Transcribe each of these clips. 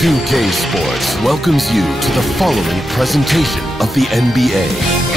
2K Sports welcomes you to the following presentation of the NBA.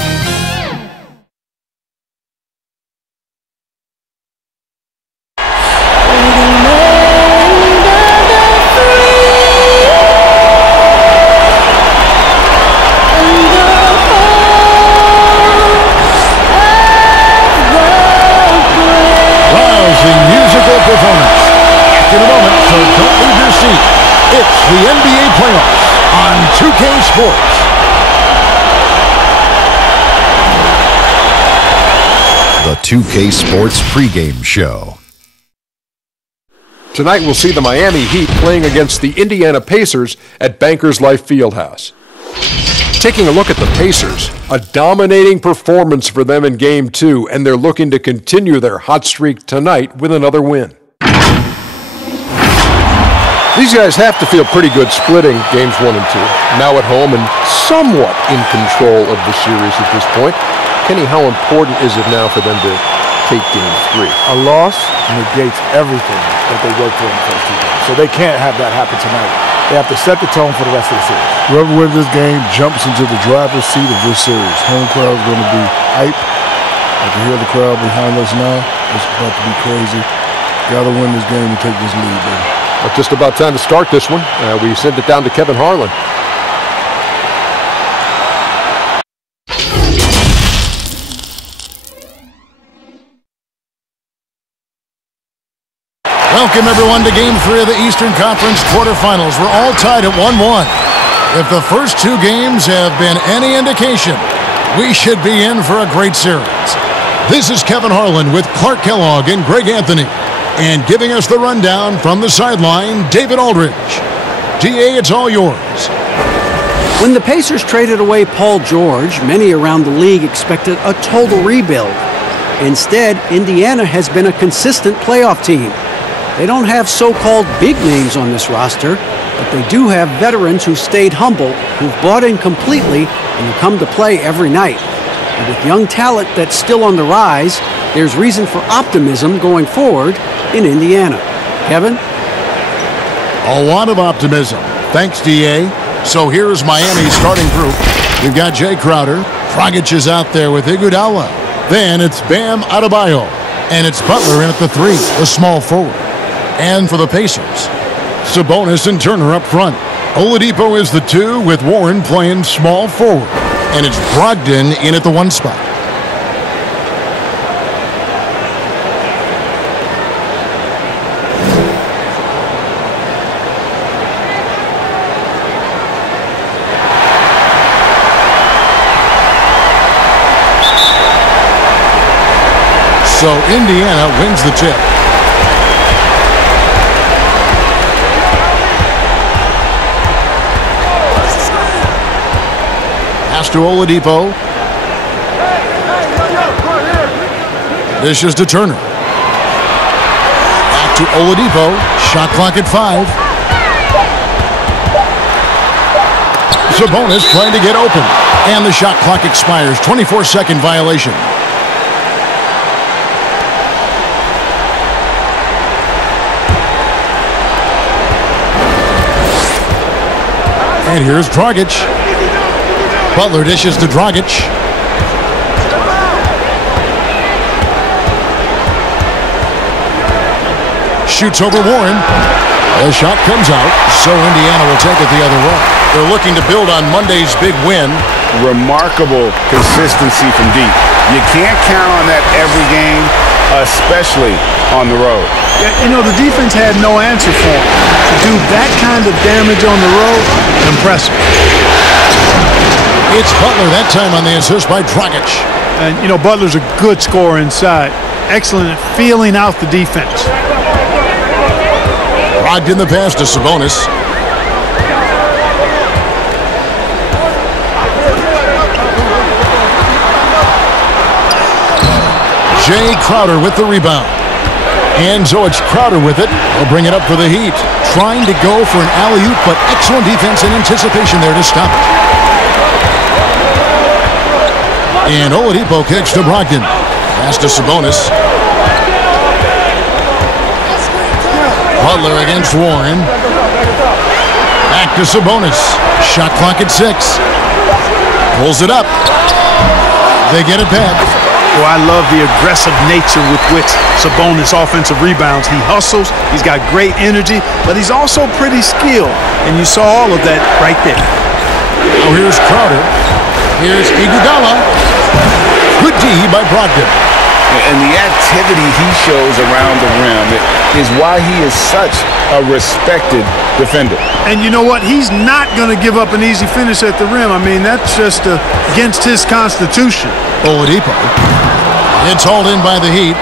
It's the NBA playoffs on 2K Sports. The 2K Sports pregame show. Tonight we'll see the Miami Heat playing against the Indiana Pacers at Bankers Life Fieldhouse. Taking a look at the Pacers, a dominating performance for them in Game 2, and they're looking to continue their hot streak tonight with another win. These guys have to feel pretty good splitting Games 1 and 2, now at home and somewhat in control of the series at this point. Kenny, how important is it now for them to take Game 3? A loss negates everything that they worked for in the first two games. So they can't have that happen tonight. They have to set the tone for the rest of the series. Whoever wins this game jumps into the driver's seat of this series. Home crowd is going to be hype. I can hear the crowd behind us now. It's about to be crazy. Got to win this game and take this lead, baby. Just about time to start this one. We send it down to Kevin Harlan. Welcome, everyone, to Game 3 of the Eastern Conference quarterfinals. We're all tied at 1-1. If the first two games have been any indication, we should be in for a great series. This is Kevin Harlan with Clark Kellogg and Greg Anthony. And giving us the rundown from the sideline, David Aldridge. DA, it's all yours. When the Pacers traded away Paul George, many around the league expected a total rebuild. Instead, Indiana has been a consistent playoff team. They don't have so-called big names on this roster, but they do have veterans who stayed humble, who've bought in completely, and who come to play every night. And with young talent that's still on the rise, there's reason for optimism going forward in Indiana. Kevin? A lot of optimism. Thanks, DA. So here's Miami's starting group. We've got Jay Crowder. Dragic is out there with Iguodala. Then it's Bam Adebayo. And it's Butler in at the 3, the small forward. And for the Pacers, Sabonis and Turner up front. Oladipo is the 2 with Warren playing small forward. And it's Brogdon in at the 1 spot. So Indiana wins the tip. Pass to Oladipo. This is to Turner. Back to Oladipo. Shot clock at 5. Sabonis trying to get open. And the shot clock expires. 24-second violation. And here's Dragic. Butler dishes to Dragic. Shoots over Warren. The shot comes out, so Indiana will take it the other way. They're looking to build on Monday's big win. Remarkable consistency from deep. You can't count on that every game, especially on the road. Yeah, you know, the defense had no answer for him. To do that kind of damage on the road, impressive. It's Butler that time on the assist by Dragic. And, you know, Butler's a good scorer inside. Excellent at feeling out the defense. Brogdon the pass to Sabonis. Jay Crowder with the rebound. And so it's Crowder with it. He'll bring it up for the Heat. Trying to go for an alley-oop, but excellent defense and anticipation there to stop it. And Oladipo kicks to Brogdon. Pass to Sabonis. Butler against Warren. Back to Sabonis. Shot clock at 6. Pulls it up. They get it back. Well, I love the aggressive nature with which Sabonis offensive rebounds. He hustles, he's got great energy, but he's also pretty skilled. And you saw all of that right there. Oh, here's Crowder. Here's Iguodala. Good D by Brogdon. And the activity he shows around the rim is why he is such a respected defender. And you know what? He's not going to give up an easy finish at the rim. I mean, that's just against his constitution. Oladipo. It's hauled in by the Heat.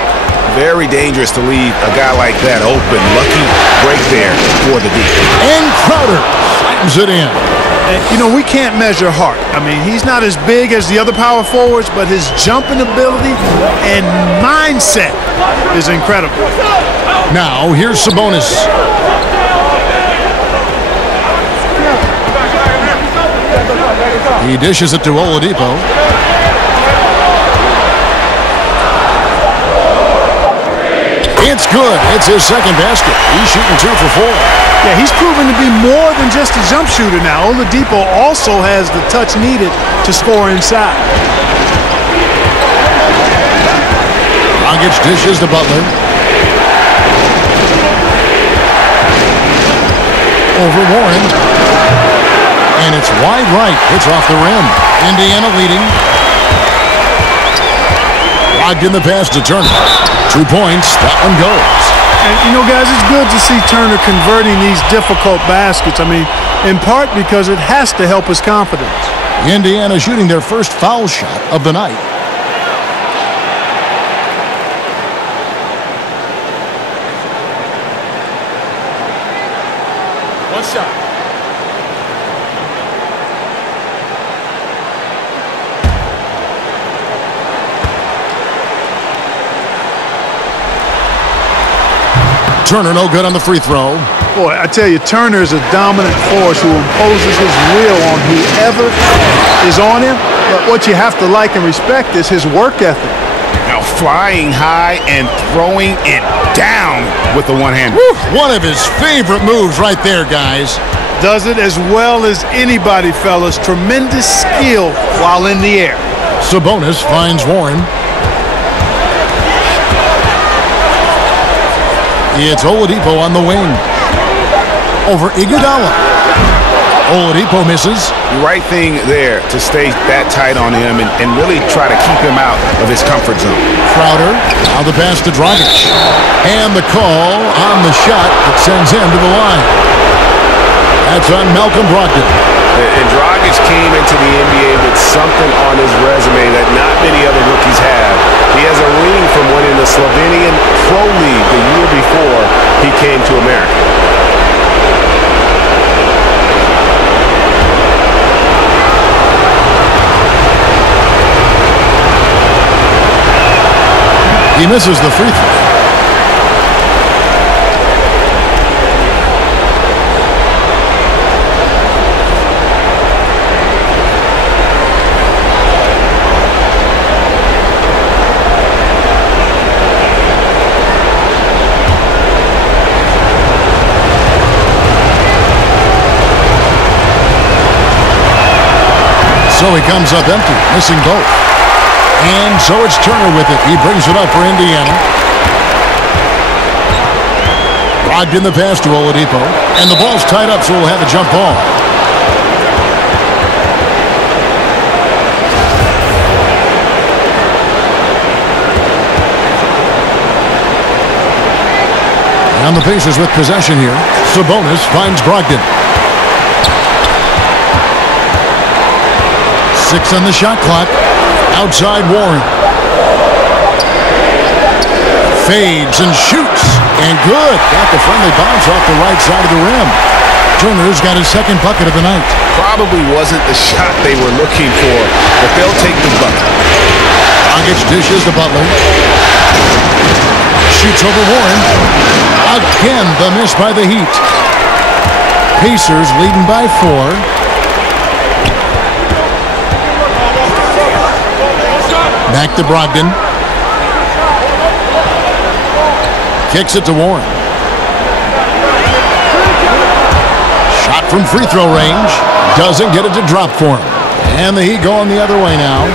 Very dangerous to leave a guy like that open. Lucky break there for the D. And Crowder slams it in. And, you know, we can't measure heart. I mean, he's not as big as the other power forwards, but his jumping ability and mindset is incredible. Now, here's Sabonis. He dishes it to Oladipo. It's good. It's his second basket. He's shooting 2 for 4. Yeah, he's proven to be more than just a jump shooter now. Oladipo also has the touch needed to score inside. Dragic dishes to Butler. Over Warren. And it's wide right. It's off the rim. Indiana leading. Locked in the pass to Turner. 2 points. That one goes. And, you know, guys, it's good to see Turner converting these difficult baskets. I mean, in part because it has to help his confidence. Indiana shooting their first foul shot of the night. One shot. Turner no good on the free throw. Boy, I tell you, Turner is a dominant force who imposes his will on whoever is on him. But what you have to like and respect is his work ethic. Now flying high and throwing it down with the one hand. One of his favorite moves right there, guys. Does it as well as anybody, fellas. Tremendous skill while in the air. Sabonis finds Warren. It's Oladipo on the wing. Over Iguodala. Oladipo misses. Right thing there to stay that tight on him and really try to keep him out of his comfort zone. Crowder. Now the pass to Dragic. And the call on the shot that sends him to the line. That's on Malcolm Brogdon. And Dragic came into the NBA with something on his resume that not many other rookies have. He has a ring from winning the Slovenian Pro League the year before he came to America. He misses the free throw. So he comes up empty, missing both. And so it's Turner with it. He brings it up for Indiana. Brogdon the pass to Oladipo. And the ball's tied up, so we'll have a jump ball. And the Pacers with possession here. Sabonis finds Brogdon. 6 on the shot clock. Outside Warren. Fades and shoots. And good. Got the friendly bounce off the right side of the rim. Turner's got his second bucket of the night. Probably wasn't the shot they were looking for, but they'll take the bucket. Dragic dishes to Butler. Shoots over Warren. Again, the miss by the Heat. Pacers leading by 4. Back to Brogdon. Kicks it to Warren. Shot from free throw range. Doesn't get it to drop for him. And the Heat going the other way now.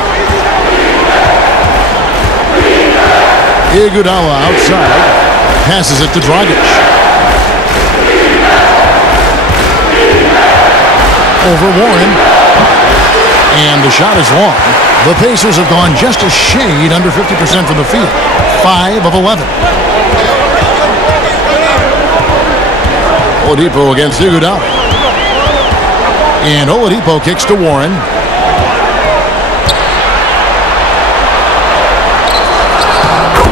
Iguodala outside. Passes it to Dragic. Over Warren. And the shot is long. The Pacers have gone just a shade under 50% from the field. 5 of 11. Oladipo against Iguodala. And Oladipo kicks to Warren.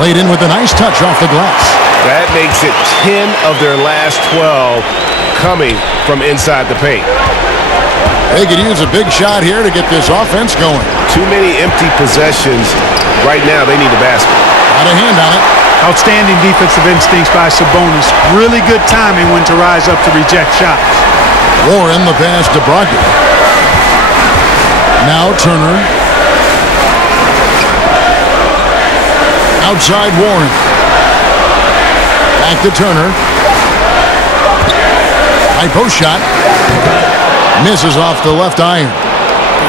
Laid in with a nice touch off the glass. That makes it 10 of their last 12 coming from inside the paint. They could use a big shot here to get this offense going. Too many empty possessions. Right now, they need a basket. Got a hand on it. Outstanding defensive instincts by Sabonis. Really good timing when to rise up to reject shots. Warren the pass to Brogdon. Now Turner. Outside Warren. Back to Turner. High post shot. Misses off the left iron.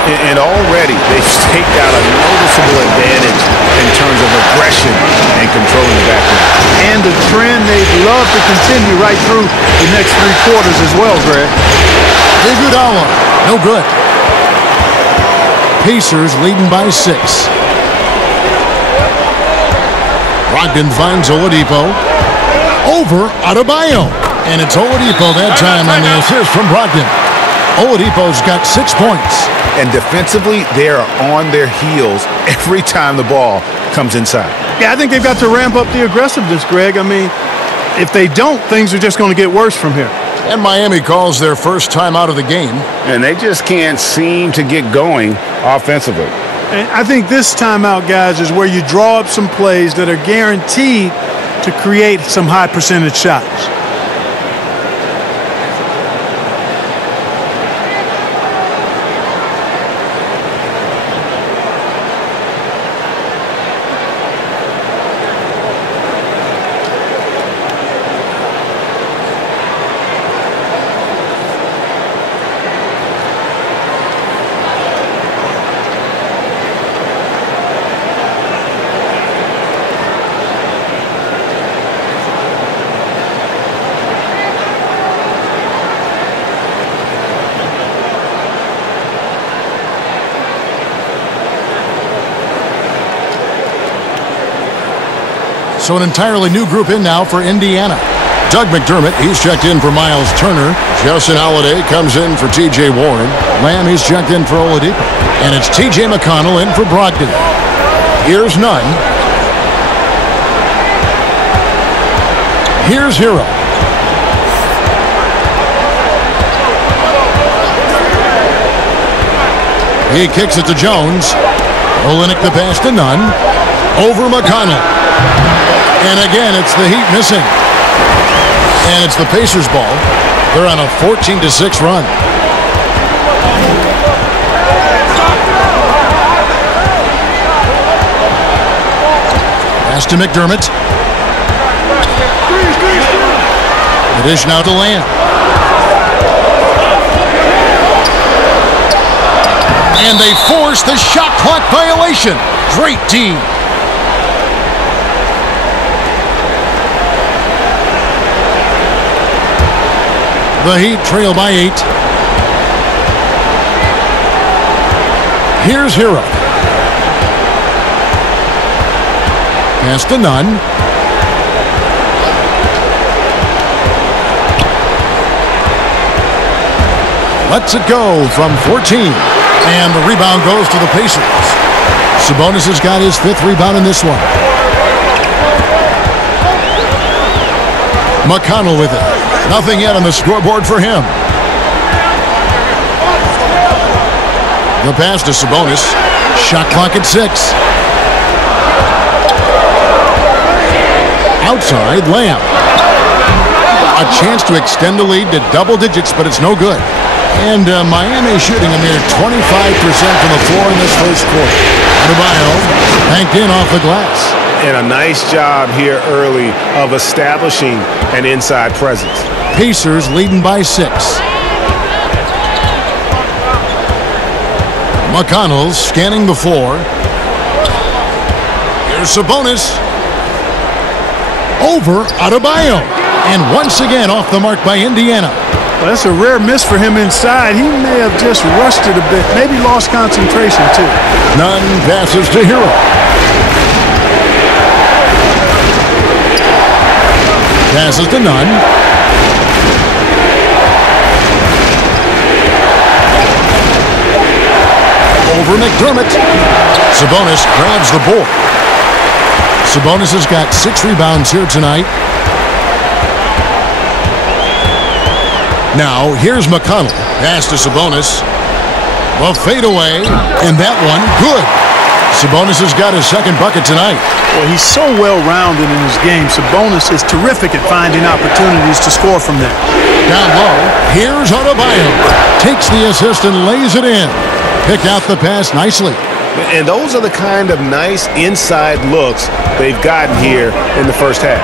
And already they've staked out a noticeable advantage in terms of aggression and controlling the backcourt. And the trend they'd love to continue right through the next 3 quarters as well, Greg. Iguodala, no good. Pacers leading by 6. Brogdon finds Oladipo. Over Adebayo. And it's Oladipo that time on the assist from Brogdon. Oladipo's got 6 points. And defensively, they are on their heels every time the ball comes inside. Yeah, I think they've got to ramp up the aggressiveness, Greg. I mean, if they don't, things are just going to get worse from here. And Miami calls their first time out of the game. And they just can't seem to get going offensively. And I think this timeout, guys, is where you draw up some plays that are guaranteed to create some high percentage shots. So an entirely new group in now for Indiana. Doug McDermott, he's checked in for Miles Turner. Justin Holiday comes in for T.J. Warren. Lamb, he's checked in for Oladipo. And it's T.J. McConnell in for Brogdon. Here's Nunn. Here's Hero. He kicks it to Jones. Olynyk the pass to Nunn. Over McConnell. And again, it's the Heat missing. And it's the Pacers ball. They're on a 14-6 run. Pass to McDermott. The dish now to Lamb. And they force the shot clock violation. Great team. The Heat trail by 8. Here's Hero. Pass to Nunn. Lets it go from 14. And the rebound goes to the Pacers. Sabonis has got his 5th rebound in this one. McConnell with it. Nothing yet on the scoreboard for him. The pass to Sabonis. Shot clock at 6. Outside, Lamb. A chance to extend the lead to double digits, but it's no good. And Miami shooting a mere 25% from the floor in this first quarter. Adebayo banked in off the glass. And a nice job here early of establishing an inside presence. Pacers leading by 6. McConnell's scanning the floor. Here's Sabonis. Over Adebayo. And once again off the mark by Indiana. Well, that's a rare miss for him inside. He may have just rushed it a bit. Maybe lost concentration, too. Nunn passes to Hero. Passes to Nunn. Over McDermott. Sabonis grabs the board. Sabonis has got 6 rebounds here tonight. Now, here's McConnell. Pass to Sabonis. The fadeaway, and that one, good. Sabonis has got his second bucket tonight. Well, he's so well-rounded in his game. Sabonis is terrific at finding opportunities to score from there. Down low, here's Adebayo. Takes the assist and lays it in. Picked out the pass nicely. And those are the kind of nice inside looks they've gotten here in the first half.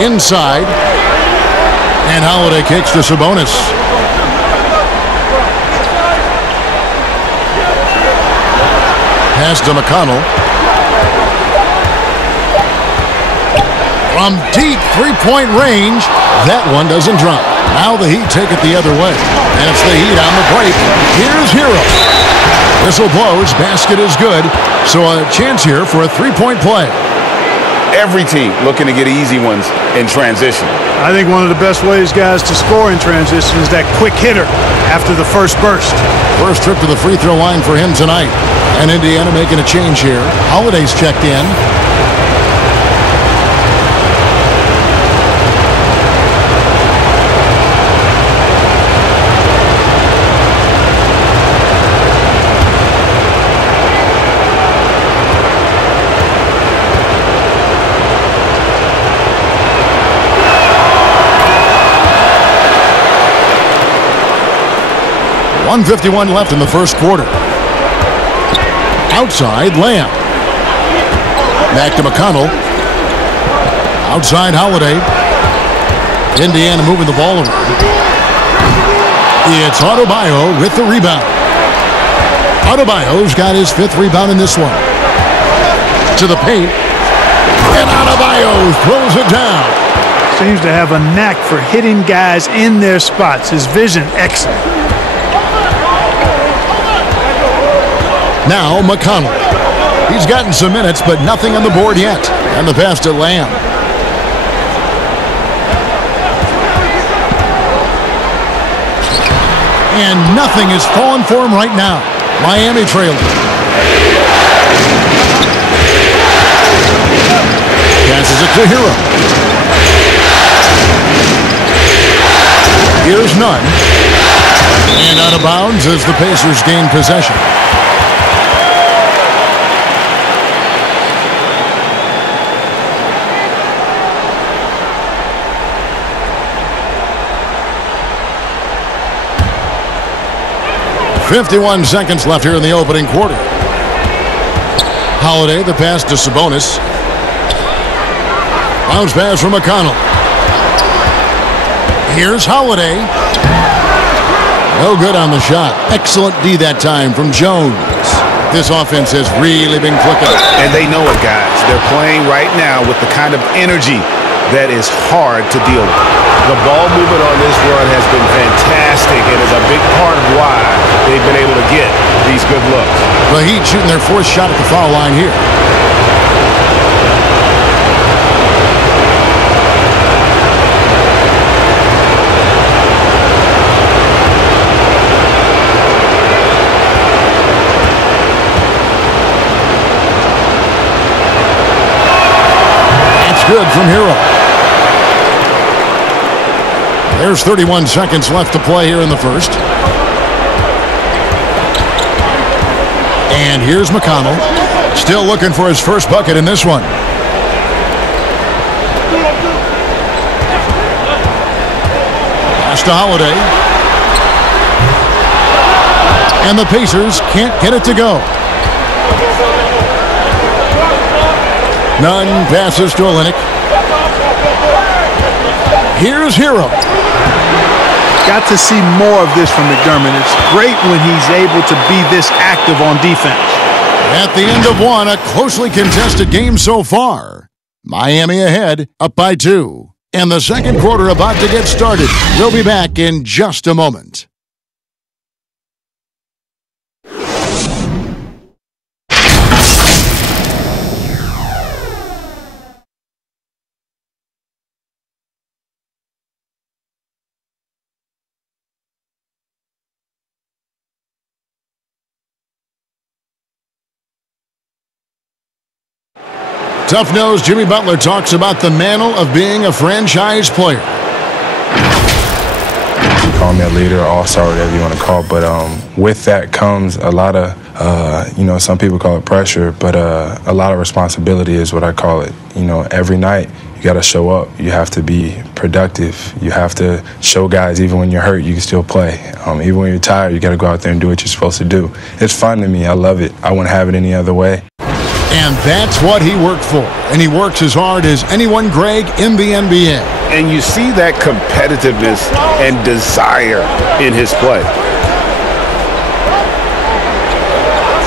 Inside. And Holiday kicks to Sabonis. Pass to McConnell. From deep three-point range, that one doesn't drop. Now the Heat take it the other way. And it's the Heat on the break. Here's Hero. Whistle blows, basket is good. So a chance here for a three-point play. Every team looking to get easy ones in transition. I think one of the best ways, guys, to score in transition is that quick hitter after the first burst. First trip to the free throw line for him tonight. And Indiana making a change here. Holiday's checked in. .151 left in the first quarter. Outside, Lamb. Back to McConnell. Outside, Holiday. Indiana moving the ball around. It's Adebayo with the rebound. Adebayo's got his 5th rebound in this one. To the paint. And Adebayo throws it down. Seems to have a knack for hitting guys in their spots. His vision, excellent. Now McConnell. He's gotten some minutes, but nothing on the board yet. And the pass to Lamb. And nothing is falling for him right now. Miami trailing. Passes it to Hero. Here's Nunn. And out of bounds as the Pacers gain possession. .51 seconds left here in the opening quarter. Holiday, the pass to Sabonis. Bounce pass from McConnell. Here's Holiday. No good on the shot. Excellent D that time from Jones. This offense has really been clicking. And they know it, guys. They're playing right now with the kind of energy that is hard to deal with. The ball movement on this run has been fantastic and is a big part of why they've been able to get these good looks. The Heat shooting their 4th shot at the foul line here. That's good from Hero. There's 31 seconds left to play here in the first. And here's McConnell. Still looking for his first bucket in this one. Pass to Holiday. And the Pacers can't get it to go. Nunn passes to Olynyk. Here's Hero. Got to see more of this from McDermott. It's great when he's able to be this active on defense. At the end of one, a closely contested game so far. Miami ahead, up by 2. And the second quarter about to get started. We'll be back in just a moment. Tough-nosed Jimmy Butler talks about the mantle of being a franchise player. Call me a leader, all-star, whatever you want to call it, but with that comes a lot of, some people call it pressure, but a lot of responsibility is what I call it. Every night you got to show up. You have to be productive. You have to show guys even when you're hurt, you can still play. Even when you're tired, you got to go out there and do what you're supposed to do. It's fun to me. I love it. I wouldn't have it any other way. And that's what he worked for. And he works as hard as anyone, Greg, in the NBA. And you see that competitiveness and desire in his play.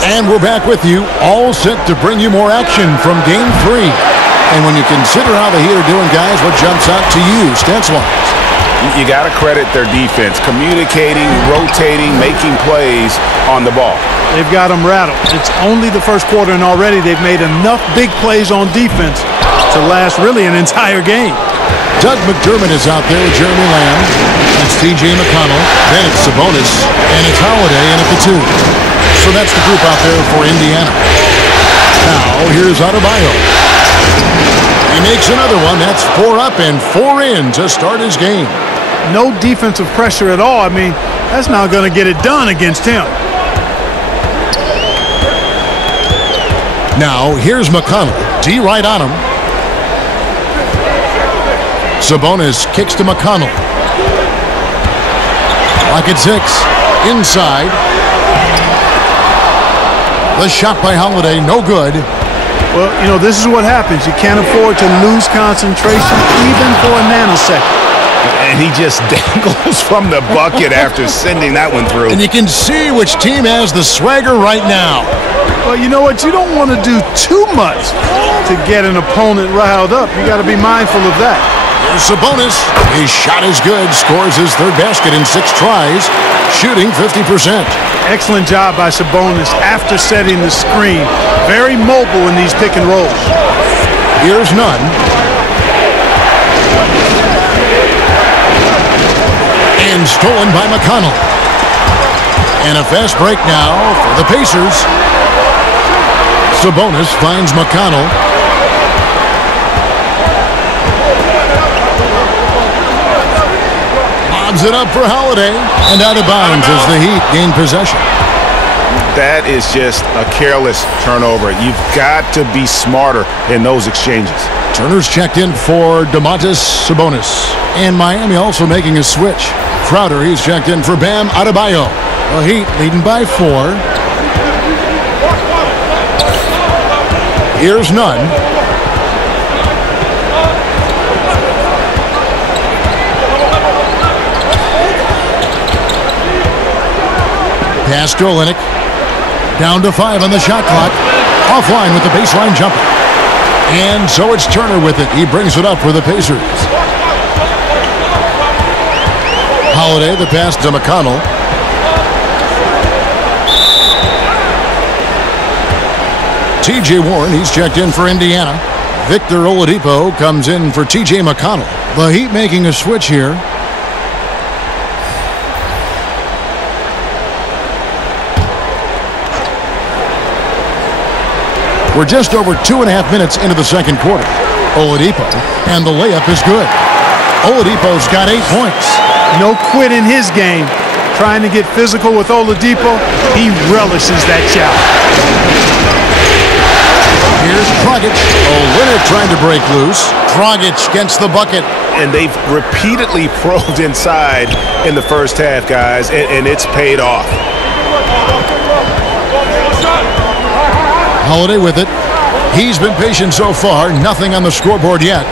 And we're back with you, all set to bring you more action from Game 3. And when you consider how the Heat are doing, guys, what jumps out to you, stats-wise? You got to credit their defense, communicating, rotating, making plays on the ball. They've got them rattled. It's only the first quarter, and already they've made enough big plays on defense to last really an entire game. Doug McDermott is out there with Jeremy Lamb. It's T.J. McConnell. Then it's Sabonis. And it's Holiday in at the 2. So that's the group out there for Indiana. Now, here's Adebayo. He makes another one. That's 4 up and 4 in to start his game. No defensive pressure at all. I mean, that's not going to get it done against him. Now, here's McConnell. D right on him. Sabonis kicks to McConnell. Clock at 6. Inside. The shot by Holiday, no good. Well, this is what happens. You can't afford to lose concentration even for a nanosecond. And he just dangles from the bucket after sending that one through. And you can see which team has the swagger right now. Well, you know what? You don't want to do too much to get an opponent riled up. You got to be mindful of that. Here's Sabonis. His shot is good. Scores his third basket in 6 tries. Shooting 50%. Excellent job by Sabonis after setting the screen. Very mobile in these pick and rolls. Here's Nunn. And stolen by McConnell. And a fast break now for the Pacers. Sabonis finds McConnell. Lobs it up for Holiday. And out of bounds as the Heat gain possession. That is just a careless turnover. You've got to be smarter in those exchanges. Turner's checked in for Domantas Sabonis. And Miami also making a switch. Crowder, he's checked in for Bam Adebayo. The Heat leading by 4. Here's Nunn. Pass to Olynyk. Down to 5 on the shot clock. Offline with the baseline jumper. And so it's Turner with it. He brings it up for the Pacers. Holiday, the pass to McConnell. T.J. Warren, he's checked in for Indiana. Victor Oladipo comes in for T.J. McConnell. The Heat making a switch here. We're just over 2.5 minutes into the second quarter. Oladipo, and the layup is good. Oladipo's got 8 points. No quit in his game. Trying to get physical with Oladipo, he relishes that shot. Here's Dragic. Olynyk trying to break loose. Dragic gets the bucket. And they've repeatedly probed inside in the first half, guys, and it's paid off. Holiday with it. He's been patient so far. Nothing on the scoreboard yet.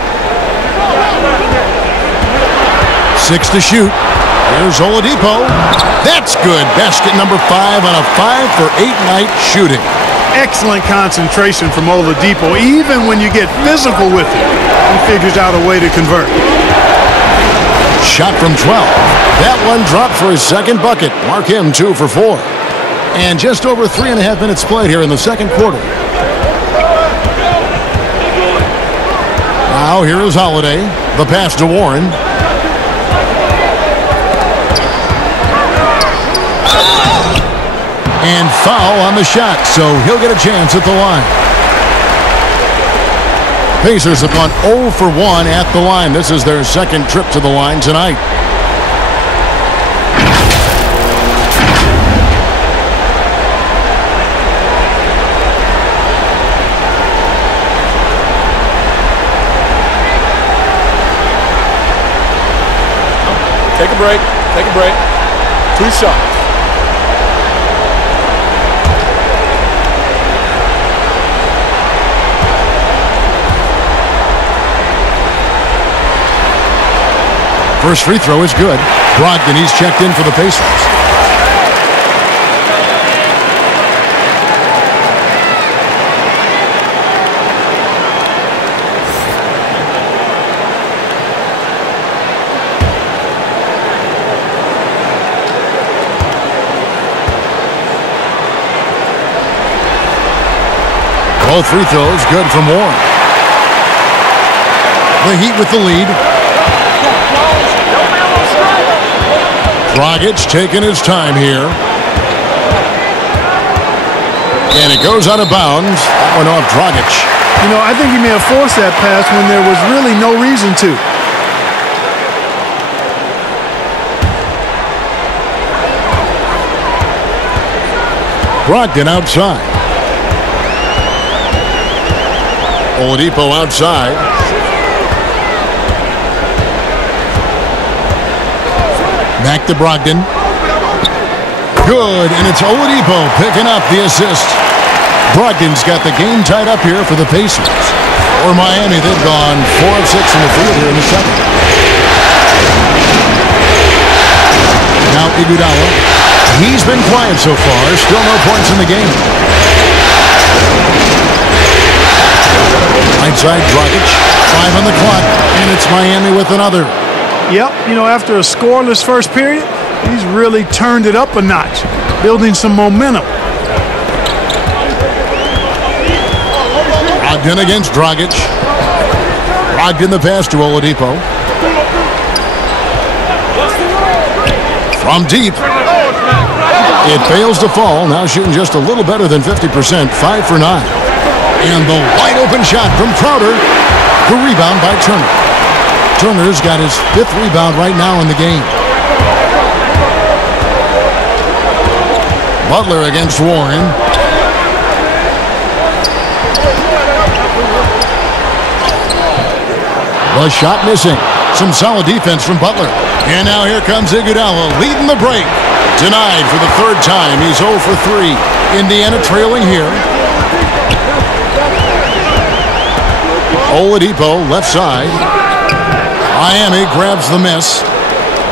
6 to shoot. Here's Oladipo. That's good. Basket number 5 on a 5-for-8 night shooting. Excellent concentration from Oladipo. Even when you get physical with him, he figures out a way to convert. Shot from 12. That one dropped for his second bucket. Mark him 2 for 4. And just over 3.5 minutes played here in the second quarter. Now here is Holiday. The pass to Warren. And foul on the shot, so he'll get a chance at the line. Pacers have gone 0 for 1 at the line. This is their second trip to the line tonight. Take a break. Take a break. 2 shots. First free throw is good. Brogdon, he's checked in for the Pacers. Both free throws good from Warren. The Heat with the lead. Dragic taking his time here. And it goes out of bounds. That went off Dragic. You know, I think he may have forced that pass when there was really no reason to. Brogdon outside. Oladipo outside. Back to Brogdon. Good, and it's Oladipo picking up the assist. Brogdon's got the game tied up here for the Pacers. For Miami, they've gone 4 of 6 in the field here in the second. Now Iguodala. He's been quiet so far. Still no points in the game. Right side, Dragic. 5 on the clock, and it's Miami with another. Yep, you know, after a scoreless first period, he's really turned it up a notch, building some momentum. Brogdon against Dragic. Brogdon the pass to Oladipo. From deep. It fails to fall. Now shooting just a little better than 50%. 5 for 9. And the wide open shot from Crowder. The rebound by Turner. Turner's got his 5th rebound right now in the game. Butler against Warren. The shot missing. Some solid defense from Butler. And now here comes Iguodala leading the break. Denied for the 3rd time. He's 0 for 3. Indiana trailing here. Oladipo left side. Miami grabs the miss.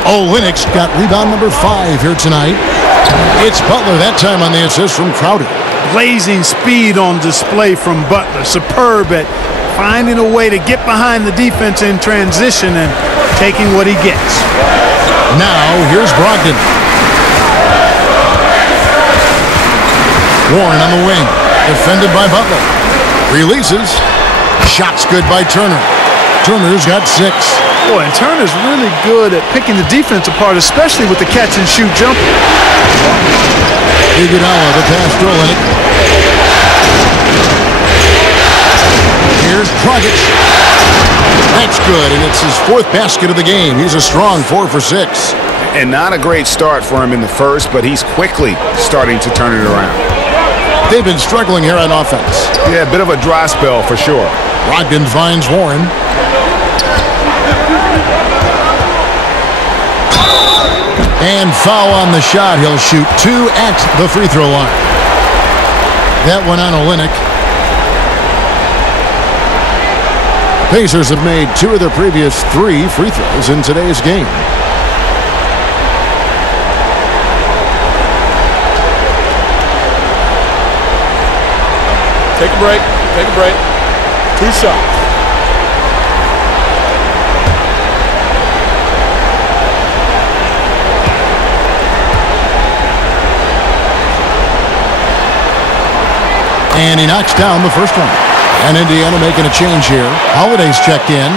Olynyk's got rebound number 5 here tonight. It's Butler that time on the assist from Crowder. Blazing speed on display from Butler. Superb at finding a way to get behind the defense in transition and taking what he gets. Now here's Brogdon. Warren on the wing. Defended by Butler. Releases. Shots good by Turner. Turner's got 6. Boy, and Turner's really good at picking the defense apart, especially with the catch-and-shoot jumper. Iguodala, the pass to Olynyk. Here's Dragic. That's good, and it's his 4th basket of the game. He's a strong 4 for 6. And not a great start for him in the first, but he's quickly starting to turn it around. They've been struggling here on offense. Yeah, a bit of a dry spell for sure. Brogdon finds Warren. And foul on the shot. He'll shoot 2 at the free throw line. That one on Olynyk. Pacers have made 2 of their previous 3 free throws in today's game. Take a break. Take a break. 2 shots. And he knocks down the first one. And Indiana making a change here. Holiday's checked in.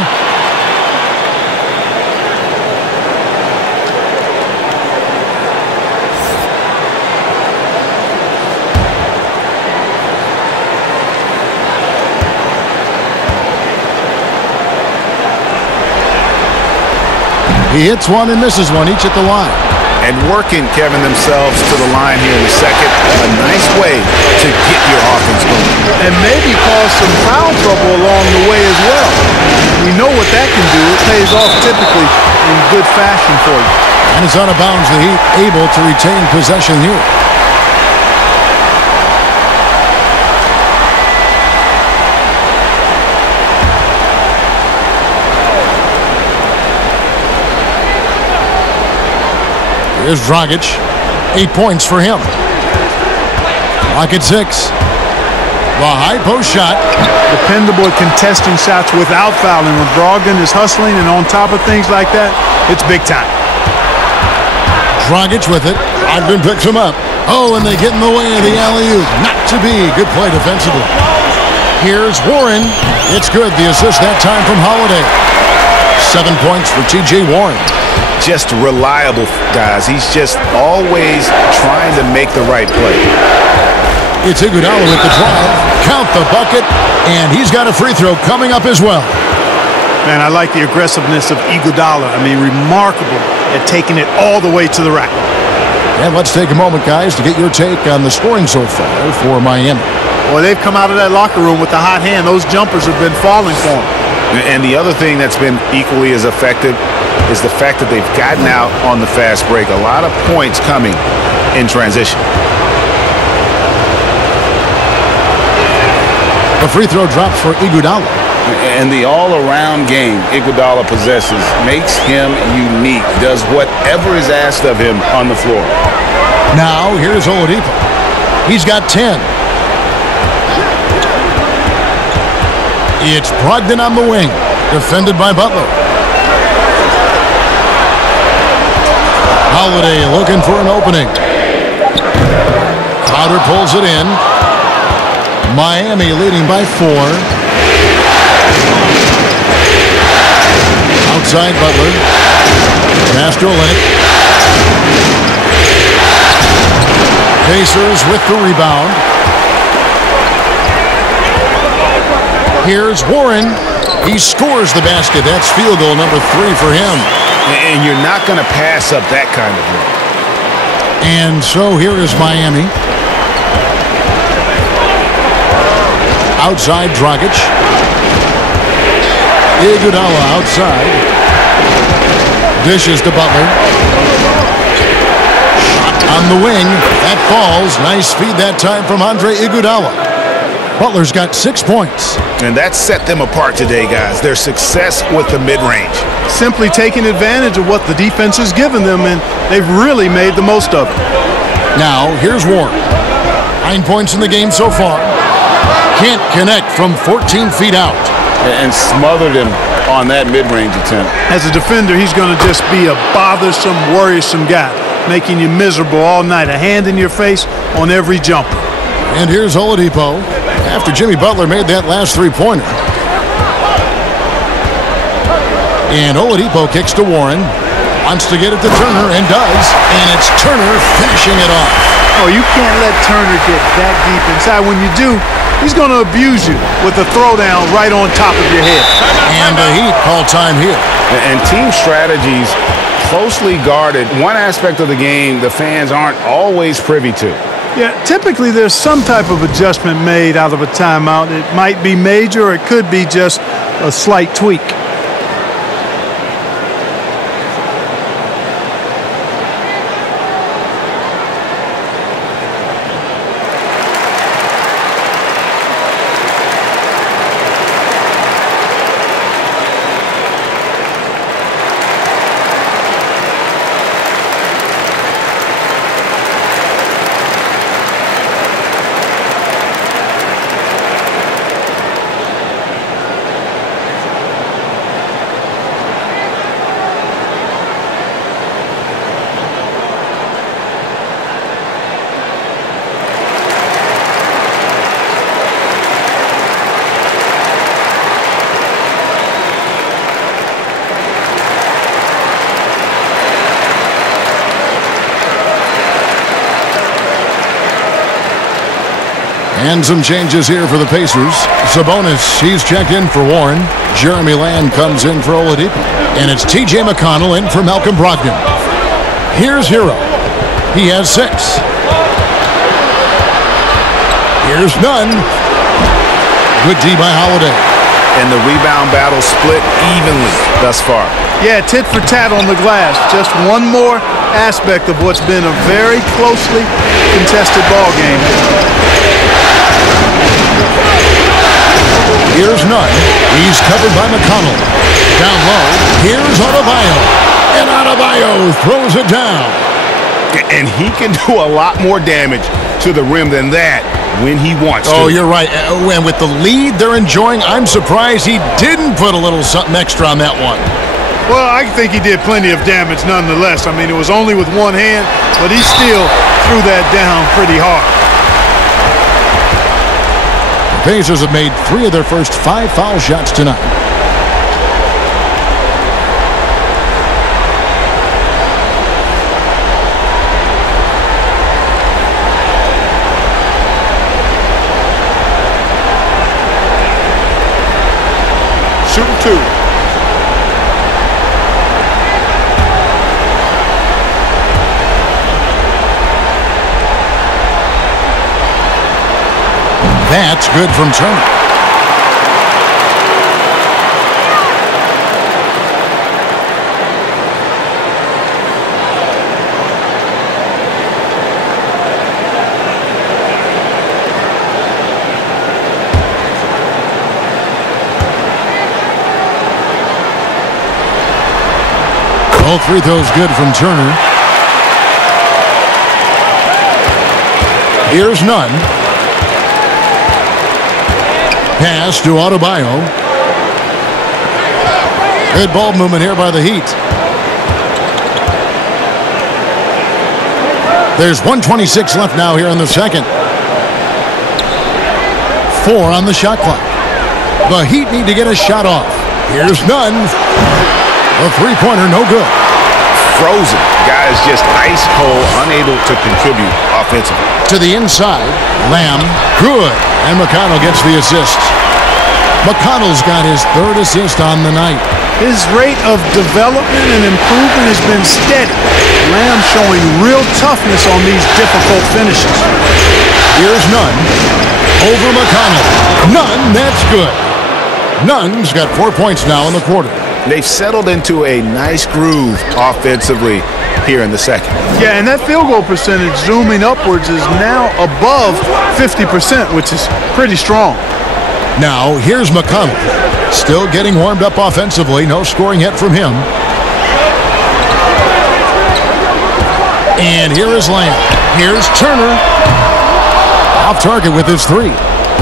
He hits one and misses one, each at the line. And working, Kevin, themselves to the line here in the second. A nice way to get your offense going. And maybe cause some foul trouble along the way as well. We know what that can do. It pays off typically in good fashion for you. And it's out of bounds. The Heat able to retain possession here. Here's Dragic. 8 points for him. Clock at 6. The high post shot. Dependable at contesting shots without fouling. When Brogdon is hustling and on top of things like that, it's big time. Dragic with it. Brogdon picks him up. Oh, and they get in the way of the alley-oop. Not to be. Good play defensively. Here's Warren. It's good. The assist that time from Holiday. 7 points for T.J. Warren. Just reliable, guys. He's just always trying to make the right play. It's Iguodala with the drive. Count the bucket, and he's got a free throw coming up as well. Man, I like the aggressiveness of Iguodala. I mean, remarkable at taking it all the way to the rack. And let's take a moment, guys, to get your take on the scoring so far for Miami. Well, they've come out of that locker room with the hot hand. Those jumpers have been falling for them. And the other thing that's been equally as effective is the fact that they've gotten out on the fast break. A lot of points coming in transition. The free throw drops for Iguodala. And the all-around game Iguodala possesses makes him unique. Does whatever is asked of him on the floor. Now, here's Oladipo. He's got 10. It's Brogdon on the wing, defended by Butler. Holiday looking for an opening. Crowder pulls it in. Miami leading by 4. Outside Butler. Castro Link. Pacers with the rebound. Here's Warren. He scores the basket. That's field goal number 3 for him. And you're not going to pass up that kind of thing. And so here is Miami. Outside Dragic. Iguodala outside. Dishes to Butler. Shot on the wing. That falls. Nice speed that time from Andre Iguodala. Butler's got 6 points. And that set them apart today, guys. Their success with the mid-range. Simply taking advantage of what the defense has given them, and they've really made the most of it. Now, here's Warren. 9 points in the game so far. Can't connect from 14 feet out. And smothered him on that mid-range attempt. As a defender, he's going to just be a bothersome, worrisome guy, making you miserable all night. A hand in your face on every jumper. And here's Oladipo after Jimmy Butler made that last three-pointer. And Oladipo kicks to Warren. Wants to get it to Turner and does. And it's Turner finishing it off. Oh, you can't let Turner get that deep inside. When you do, he's going to abuse you with a throwdown right on top of your head. And the Heat call time here. And team strategies closely guarded. One aspect of the game the fans aren't always privy to. Yeah, typically there's some type of adjustment made out of a timeout. It might be major or it could be just a slight tweak. And some changes here for the Pacers. Sabonis, he's checked in for Warren. Jeremy Lamb comes in for Oladipo. And it's T.J. McConnell in for Malcolm Brogdon. Here's Hero. He has 6. Here's Nunn. Good D by Holiday. And the rebound battle split evenly thus far. Yeah, tit for tat on the glass. Just one more aspect of what's been a very closely contested ball game. Here's Nunn. He's covered by McConnell. Down low. Here's Adebayo. And Adebayo throws it down. And he can do a lot more damage to the rim than that when he wants to. Oh, you're right. And with the lead they're enjoying, I'm surprised he didn't put a little something extra on that one. Well, I think he did plenty of damage nonetheless. I mean, it was only with one hand, but he still threw that down pretty hard. The Pacers have made 3 of their first 5 foul shots tonight. Shooting 2. That's good from Turner. All 3 throws good from Turner. Here's Nunn. Pass to Adebayo. Good ball movement here by the Heat. There's 1:26 left now here in the second. 4 on the shot clock. The Heat need to get a shot off. Here's Nunn. A three-pointer, no good. Frozen. Guys just ice cold, unable to contribute offensively. To the inside. Lamb. Good. And McConnell gets the assist. McConnell's got his 3rd assist on the night. His rate of development and improvement has been steady. Lamb showing real toughness on these difficult finishes. Here's Nunn. Over McConnell. Nunn, that's good. Nunn's got 4 points now in the quarter. They've settled into a nice groove offensively here in the second. Yeah, and that field goal percentage zooming upwards is now above 50%, which is pretty strong. Now, here's McConnell. Still getting warmed up offensively. No scoring yet from him. And here is Lamb. Here's Turner. Off target with his 3.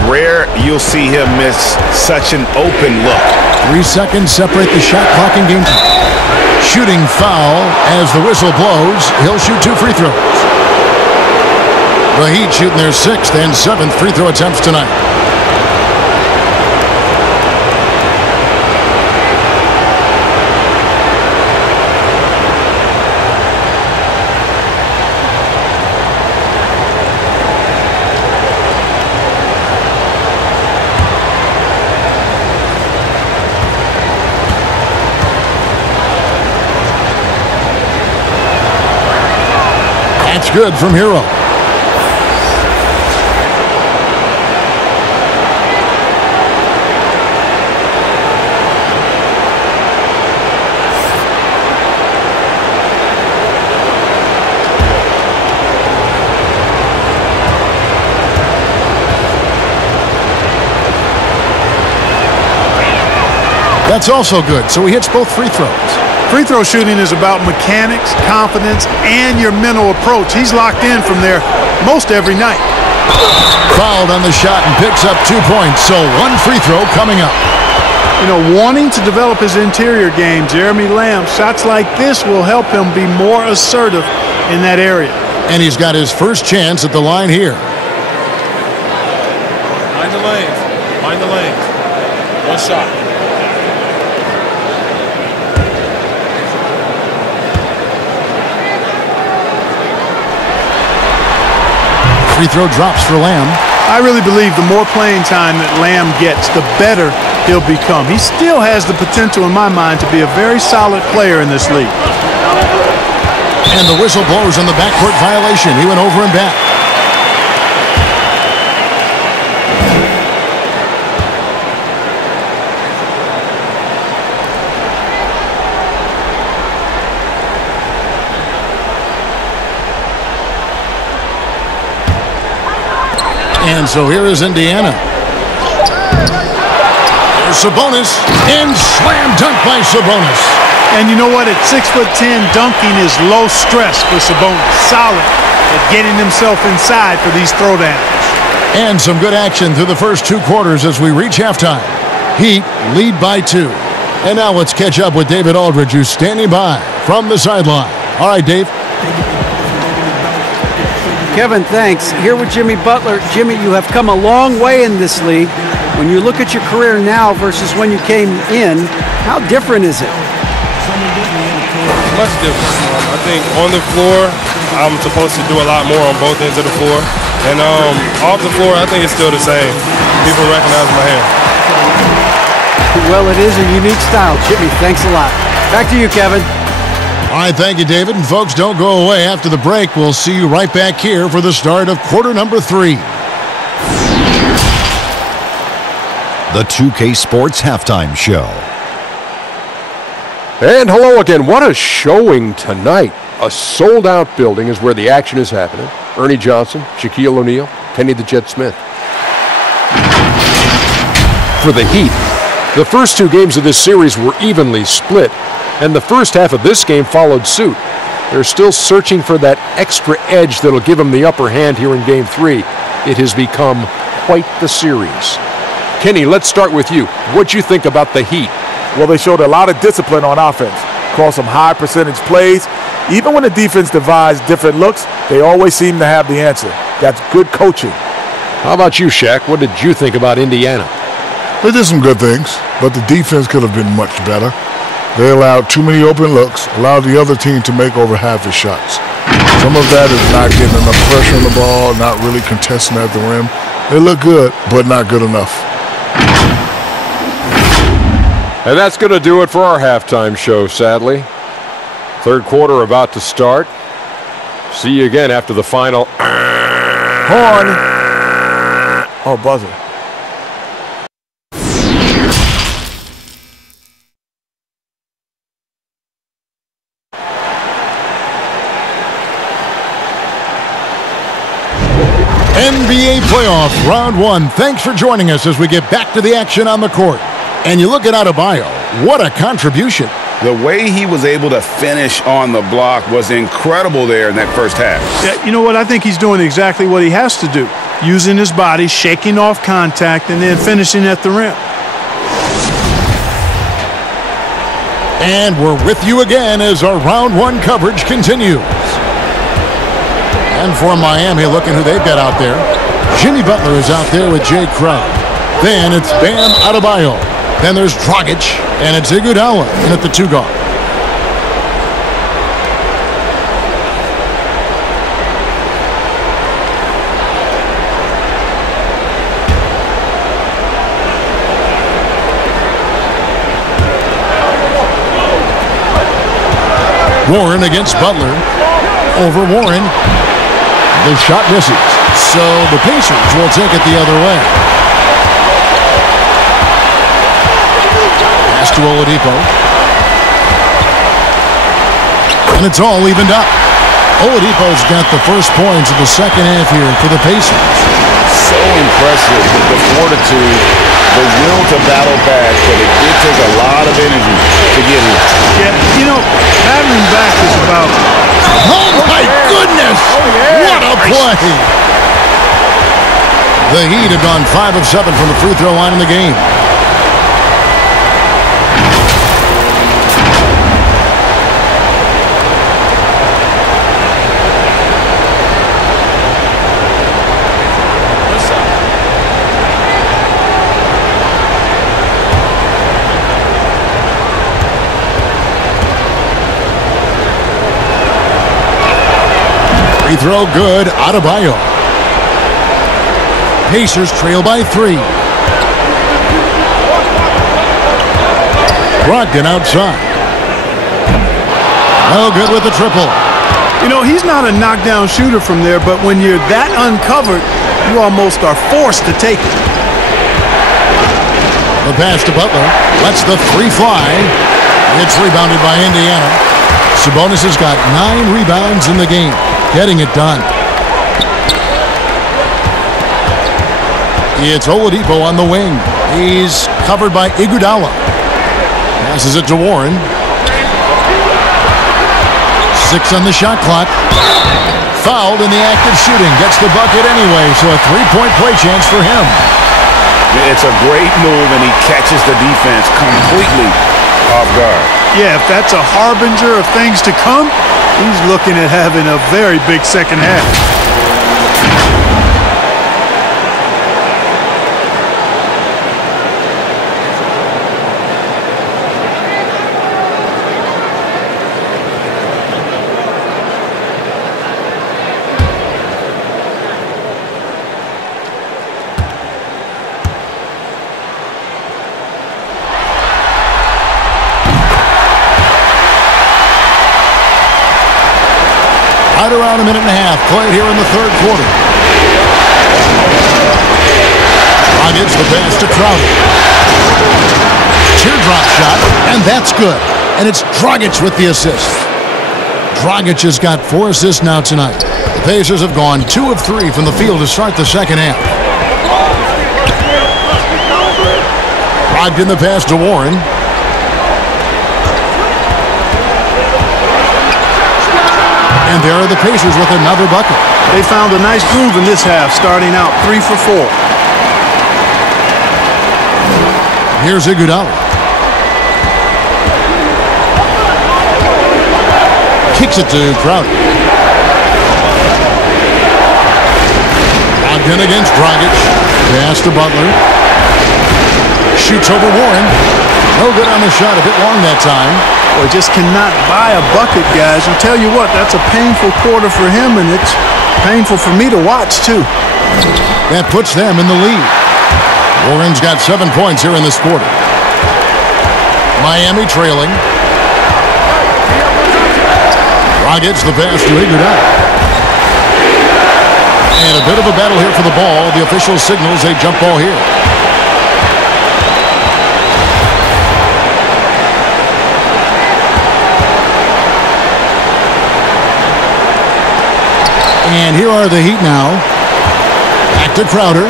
Rare you'll see him miss such an open look. 3 seconds separate the shot clock and game time. Shooting foul as the whistle blows. He'll shoot 2 free throws. The Heat shooting their 6th and 7th free throw attempts tonight. That's good from Hero. That's also good, so he hits both free throws. Free throw shooting is about mechanics, confidence, and your mental approach. He's locked in from there most every night. Fouled on the shot and picks up 2 points, so 1 free throw coming up. You know, wanting to develop his interior game, Jeremy Lamb, shots like this will help him be more assertive in that area. And he's got his first chance at the line here. Mind the lanes. Mind the lanes. 1 shot. Free throw drops for Lamb. I really believe the more playing time that Lamb gets, the better he'll become. He still has the potential, in my mind, to be a very solid player in this league. And the whistle blows on the backcourt violation. He went over and back. And so here is Indiana. There's Sabonis, and slam dunk by Sabonis. And you know what? At 6'10", dunking is low stress for Sabonis. Solid at getting himself inside for these throwdowns. And some good action through the first 2 quarters as we reach halftime. Heat lead by 2. And now let's catch up with David Aldridge, who's standing by from the sideline. All right, Dave. Kevin, thanks. Here with Jimmy Butler. Jimmy, you have come a long way in this league. When you look at your career now versus when you came in, how different is it? Much different. I think on the floor, I'm supposed to do a lot more on both ends of the floor. And off the floor, I think it's still the same. People recognize my hand. Well, it is a unique style. Jimmy, thanks a lot. Back to you, Kevin. All right, thank you, David. And folks, don't go away. After the break, we'll see you right back here for the start of quarter number 3. The 2K Sports Halftime Show. And hello again. What a showing tonight. A sold-out building is where the action is happening. Ernie Johnson, Shaquille O'Neal, Kenny the Jet Smith. For the Heat, the first 2 games of this series were evenly split, and the first half of this game followed suit. They're still searching for that extra edge that'll give them the upper hand here in Game 3. It has become quite the series. Kenny, let's start with you. What'd you think about the Heat? Well, they showed a lot of discipline on offense. Called some high percentage plays. Even when the defense devised different looks, they always seem to have the answer. That's good coaching. How about you, Shaq? What did you think about Indiana? They did some good things, but the defense could have been much better. They allowed too many open looks, allowed the other team to make over half his shots. Some of that is not getting enough pressure on the ball, not really contesting at the rim. They look good, but not good enough. And that's going to do it for our halftime show, sadly. Third quarter about to start. See you again after the final. Horn. Oh, buzzer. NBA playoff round 1. Thanks for joining us as we get back to the action on the court. And you look at Adebayo, what a contribution. The way he was able to finish on the block was incredible there in that first half. Yeah, you know what? I think he's doing exactly what he has to do. Using his body, shaking off contact, and then finishing at the rim. And we're with you again as our round 1 coverage continues. And for Miami, looking who they've got out there. Jimmy Butler is out there with Jay Crowder. Then it's Bam Adebayo. Then there's Dragic, and it's Iguodala in at the 2 guard. Warren against Butler. Over Warren. The shot misses. So the Pacers will take it the other way. Pass to Oladipo. And it's all evened up. Oladipo's got the first points of the second half here for the Pacers. So impressive with the fortitude, the will to battle back, but it did take a lot of energy to get here. Yeah, you know, battling back is about... Oh, my goodness! What a play! The Heat have gone 5 of 7 from the free throw line in the game. Free throw good, Adebayo. Pacers trail by 3. Brogdon outside. No good with the triple. You know, he's not a knockdown shooter from there, but when you're that uncovered, you almost are forced to take it. The pass to Butler. Lets the 3 fly. It's rebounded by Indiana. Sabonis has got 9 rebounds in the game. Getting it done. It's Oladipo on the wing. He's covered by Iguodala. Passes it to Warren. 6 on the shot clock. Fouled in the act of shooting. Gets the bucket anyway, so a 3-point play chance for him. It's a great move, and he catches the defense completely off guard. Yeah, if that's a harbinger of things to come, he's looking at having a very big second half. Right around a minute and a half played here in the third quarter. Dragic, the pass to Crowder. Teardrop shot, and that's good. And it's Dragic with the assist. Dragic has got 4 assists now tonight. The Pacers have gone 2 of 3 from the field to start the second half. Brogdon the pass to Warren. And there are the Pacers with another bucket. They found a nice groove in this half, starting out 3 for 4. Here's Iguodala. Kicks it to Crowder. Brogdon against Dragic. Pass to Butler. Shoots over Warren. No good on the shot, a bit long that time. Boy, just cannot buy a bucket, guys. I'll tell you what, that's a painful quarter for him, and it's painful for me to watch, too. That puts them in the lead. Warren's got 7 points here in this quarter. Miami trailing. Dragic the pass to Iguodala. And a bit of a battle here for the ball. The official signals a jump ball here. And here are the Heat now. Back to Crowder.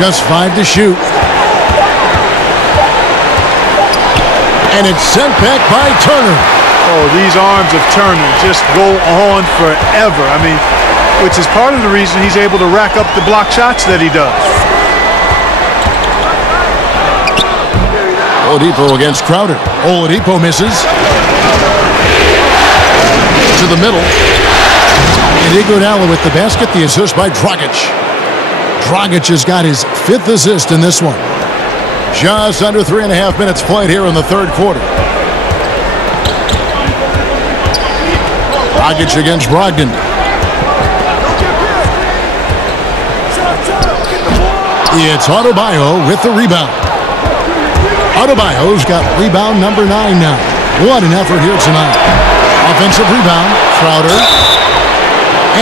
Just 5 to shoot. And it's sent back by Turner. Oh, these arms of Turner just go on forever. I mean, which is part of the reason he's able to rack up the block shots that he does. Oladipo against Crowder. Oladipo misses. To the middle. And Iguodala with the basket, the assist by Dragic. Dragic has got his 5th assist in this one. Just under 3.5 minutes played here in the third quarter. Dragic against Brogdon. It's Adebayo with the rebound. Adebayo's got rebound number 9 now. What an effort here tonight. Offensive rebound, Crowder.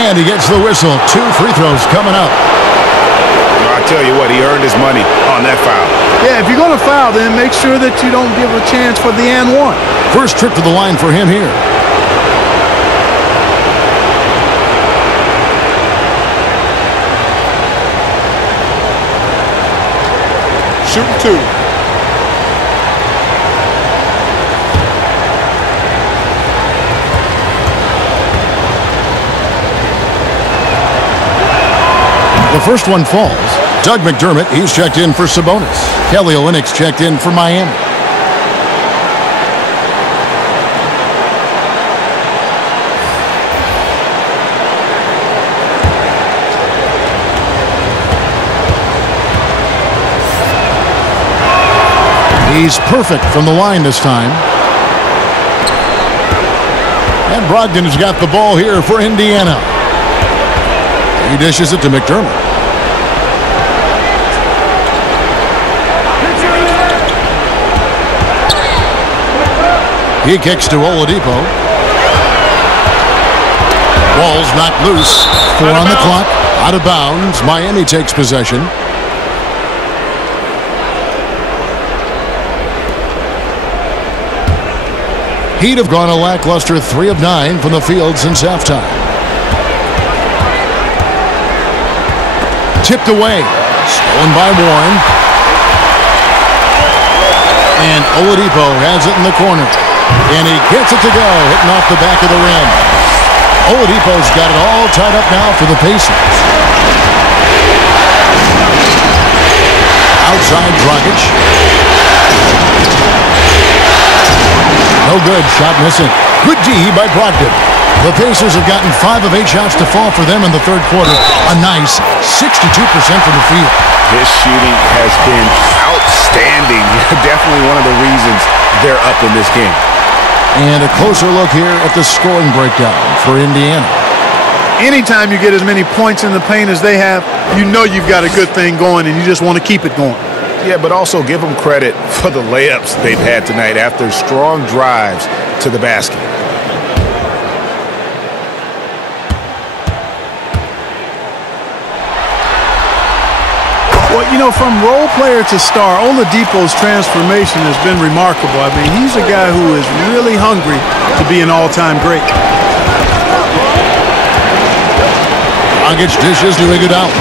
And he gets the whistle. 2 free throws coming up. I tell you what, he earned his money on that foul. Yeah, if you're going to foul, then make sure that you don't give a chance for the and one. First trip to the line for him here. Shooting 2. The first one falls. Doug McDermott, he's checked in for Sabonis. Kelly Olynyk's checked in for Miami. He's perfect from the line this time. And Brogdon has got the ball here for Indiana. He dishes it to McDermott. He kicks to Oladipo. Ball's knocked loose. 4 on the clock. Out of bounds. Miami takes possession. Heat have gone a lackluster 3 of 9 from the field since halftime. Tipped away. Stolen by Warren. And Oladipo has it in the corner. And he gets it to go, hitting off the back of the rim. Oladipo's got it all tied up now for the Pacers. Outside Dragic. No good, shot missing. Good D by Brogdon. The Pacers have gotten 5 of 8 shots to fall for them in the third quarter. A nice 62% from the field. His shooting has been outstanding. Definitely one of the reasons they're up in this game. And a closer look here at the scoring breakdown for Indiana. Anytime you get as many points in the paint as they have, you know you've got a good thing going and you just want to keep it going. Yeah, but also give them credit for the layups they've had tonight after strong drives to the basket. Well, you know, from role player to star, Oladipo's transformation has been remarkable. I mean, he's a guy who is really hungry to be an all-time great. Dragic dishes to Iguodala.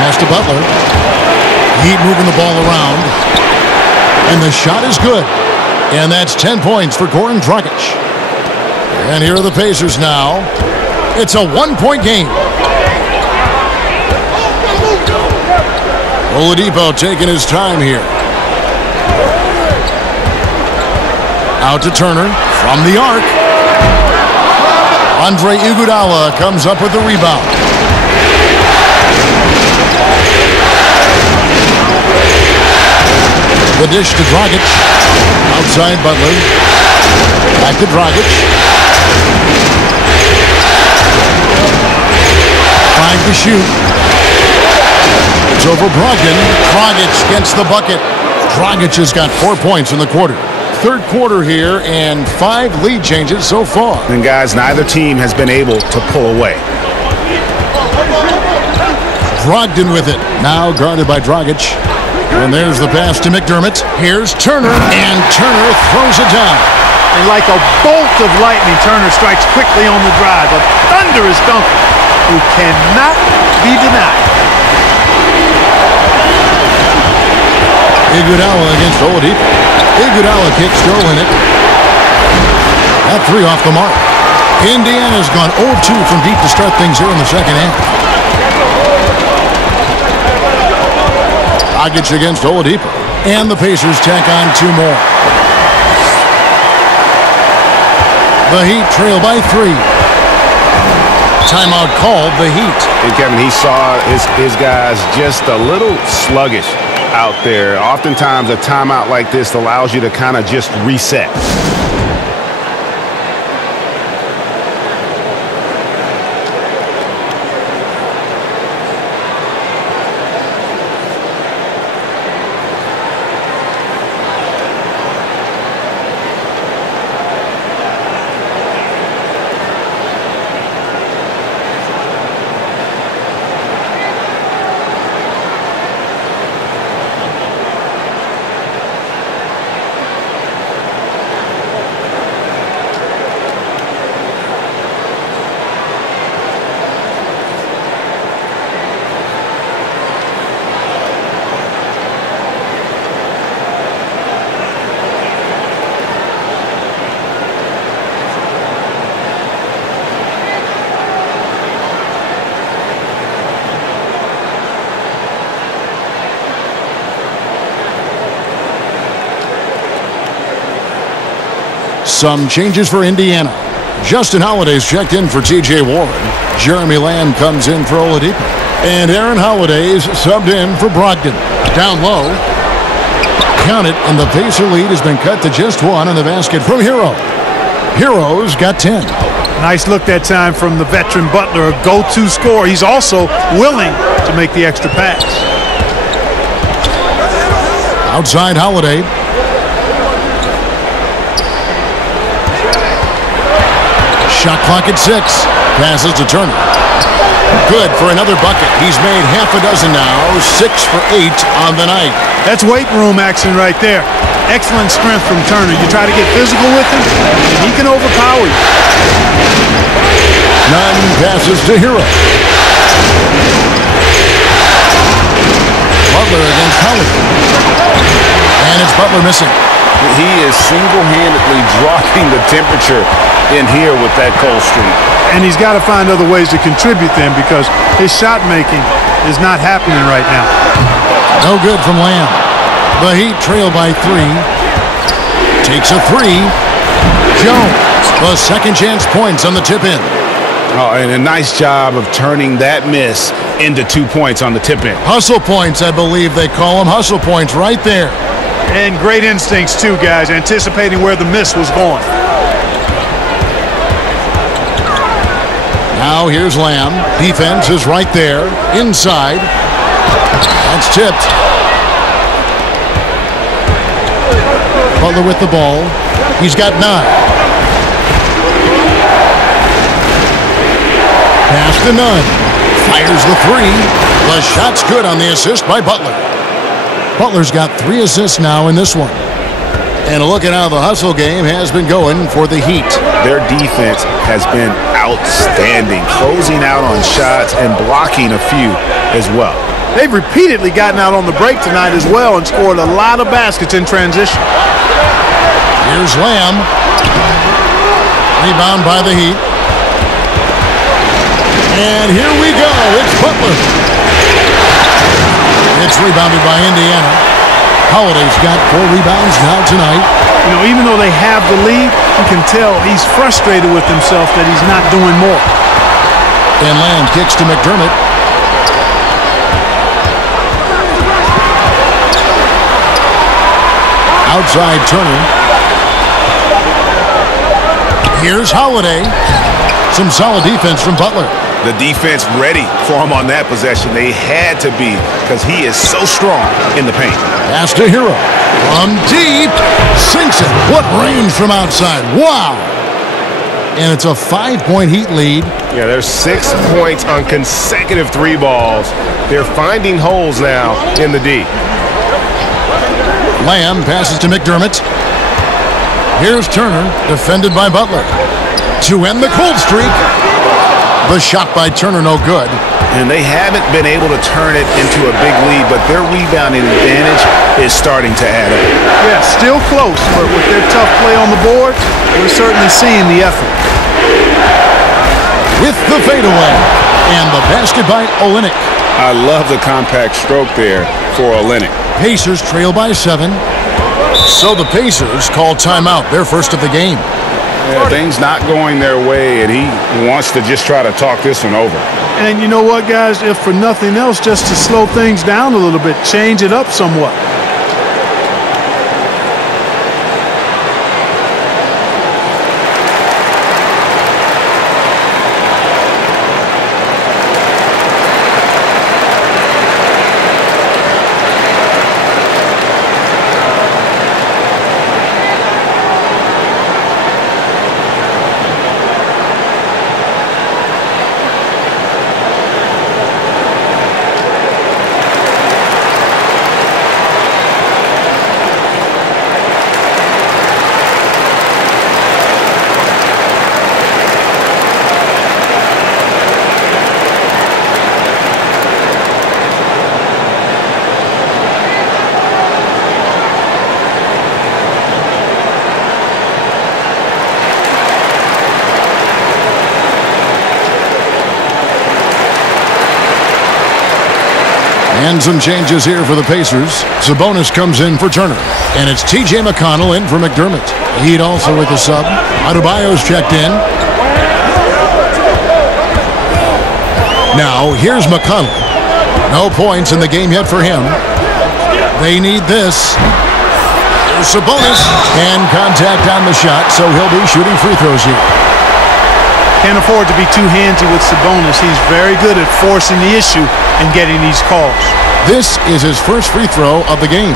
Pass to Butler. Heat moving the ball around. And the shot is good. And that's 10 points for Goran Dragic. And here are the Pacers now. It's a 1-point game. Oladipo taking his time here. Out to Turner from the arc. Andre Iguodala comes up with the rebound. The dish to Dragic. Outside Butler. Back to Dragic. 5 to shoot. It's over Brogdon. Dragic gets the bucket. Dragic has got 4 points in the quarter. Third quarter here and 5 lead changes so far. And guys, neither team has been able to pull away. Brogdon with it. Now guarded by Dragic. And there's the pass to McDermott. Here's Turner. And Turner throws it down. And like a bolt of lightning, Turner strikes quickly on the drive. A thunderous dunker who cannot be denied. Iguodala against Oladipo. Iguodala kicks, go in it. That 3 off the mark. Indiana's gone 0-2 from deep to start things here in the second half. Dragic against Oladipo. And the Pacers tack on 2 more. The Heat trail by 3. Timeout called the Heat. And Kevin, he saw his guys just a little sluggish out there. Oftentimes a timeout like this allows you to kind of just reset. Some changes for Indiana. Justin Holiday's checked in for T.J. Warren. Jeremy Lamb comes in for Oladipo. And Aaron Holiday's subbed in for Brogdon. Down low. Count it, and the Pacer lead has been cut to just 1 on the basket from Hero. Hero's got 10. Nice look that time from the veteran Butler, a go-to scorer. He's also willing to make the extra pass. Outside Holiday. Shot clock at 6. Passes to Turner. Good for another bucket. He's made half a dozen now. 6 for 8 on the night. That's weight room action right there. Excellent strength from Turner. You try to get physical with him, and he can overpower you. Nunn passes to Hero. Butler against Holiday. And it's Butler missing. He is single-handedly dropping the temperature in here with that cold streak. And he's got to find other ways to contribute then, because his shot making is not happening right now. No good from Lamb. The Heat trail by 3. Takes a 3. Jones, the second chance points on the tip-in. Oh, and a nice job of turning that miss into 2 points on the tip-in. Hustle points, I believe they call them. Hustle points right there. And great instincts, too, guys, anticipating where the miss was going. Now here's Lamb. Defense is right there. Inside. That's tipped. Butler with the ball. He's got 9. Pass to Nunn. Fires the 3. The shot's good on the assist by Butler. Butler's got 3 assists now in this one. And look at how the hustle game has been going for the Heat. Their defense has been outstanding, closing out on shots and blocking a few as well. They've repeatedly gotten out on the break tonight as well and scored a lot of baskets in transition. Here's Lamb. Rebound by the Heat. And here we go. It's Butler. It's rebounded by Indiana. Holiday's got 4 rebounds now tonight. You know, even though they have the lead, you can tell he's frustrated with himself that he's not doing more. And Lamb kicks to McDermott. Outside Turner. Here's Holiday. Some solid defense from Butler. The defense ready for him on that possession. They had to be, because he is so strong in the paint. Pass to Hero. From deep. Sinks it. What range from outside. Wow. And it's a 5-point Heat lead. Yeah, there's 6 points on consecutive 3 balls. They're finding holes now in the D. Lamb passes to McDermott. Here's Turner, defended by Butler. To end the cold streak. The shot by Turner, no good. And they haven't been able to turn it into a big lead, but their rebounding advantage is starting to add up. Yeah, still close, but with their tough play on the board, we're certainly seeing the effort. With the fadeaway. And the basket by Olynyk. I love the compact stroke there for Olynyk. Pacers trail by 7. So the Pacers call timeout, their first of the game. Yeah, things not going their way, and he wants to just try to talk this one over. And you know what, guys? If for nothing else, just to slow things down a little bit, change it up somewhat. And some changes here for the Pacers. Sabonis comes in for Turner. And it's T.J. McConnell in for McDermott. Heat also with the sub. Adebayo's checked in. Now, here's McConnell. No points in the game yet for him. They need this. There's Sabonis. And contact on the shot, so he'll be shooting free throws here. Can't afford to be too handsy with Sabonis. He's very good at forcing the issue and getting these calls. This is his first free throw of the game.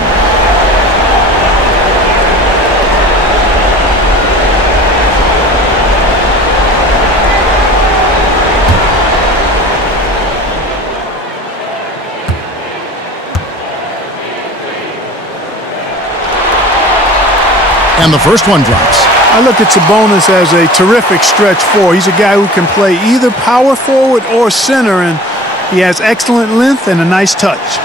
And the first one drops. I look at Sabonis as a terrific stretch four. He's a guy who can play either power forward or center, and he has excellent length and a nice touch.